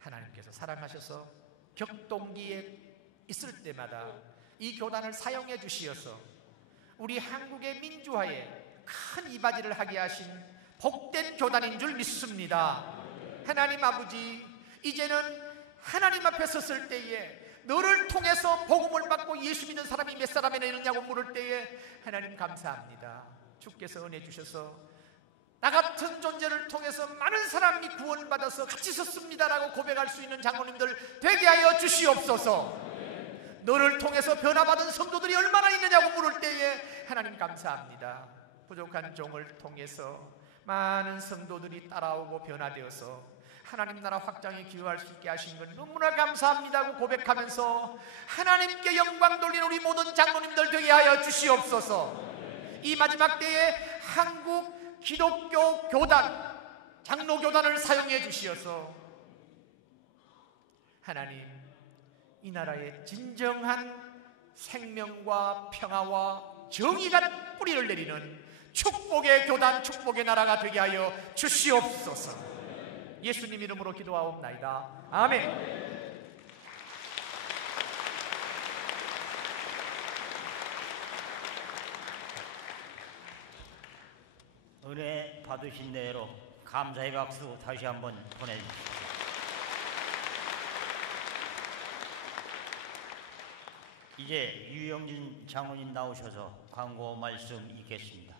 하나님께서 사랑하셔서 격동기에 있을 때마다 이 교단을 사용해 주시어서 우리 한국의 민주화에 큰 이바지를 하게 하신 복된 교단인 줄 믿습니다. 하나님 아버지, 이제는 하나님 앞에 섰을 때에 너를 통해서 복음을 받고 예수 믿는 사람이 몇 사람이나 있느냐고 물을 때에 하나님 감사합니다. 주께서 은혜 주셔서 나 같은 존재를 통해서 많은 사람이 구원받아서 같이 섰습니다라고 고백할 수 있는 장로님들 되게 하여 주시옵소서. 너를 통해서 변화받은 성도들이 얼마나 있느냐고 물을 때에 하나님 감사합니다. 부족한 종을 통해서 많은 성도들이 따라오고 변화되어서 하나님 나라 확장에 기여할 수 있게 하신 건 너무나 감사합니다고 고백하면서 하나님께 영광 돌리는 우리 모든 장로님들 되게 하여 주시옵소서. 이 마지막 때에 한국 기독교 교단, 장로교단을 사용해 주시어서 하나님, 이 나라에 진정한 생명과 평화와 정의가 뿌리를 내리는 축복의 교단, 축복의 나라가 되게 하여 주시옵소서. 예수님 이름으로 기도하옵나이다. 아멘. 은혜 받으신 대로 감사의 박수 다시 한번 보내주십시오. 이제 유영진 장로님 나오셔서 광고 말씀 있겠습니다.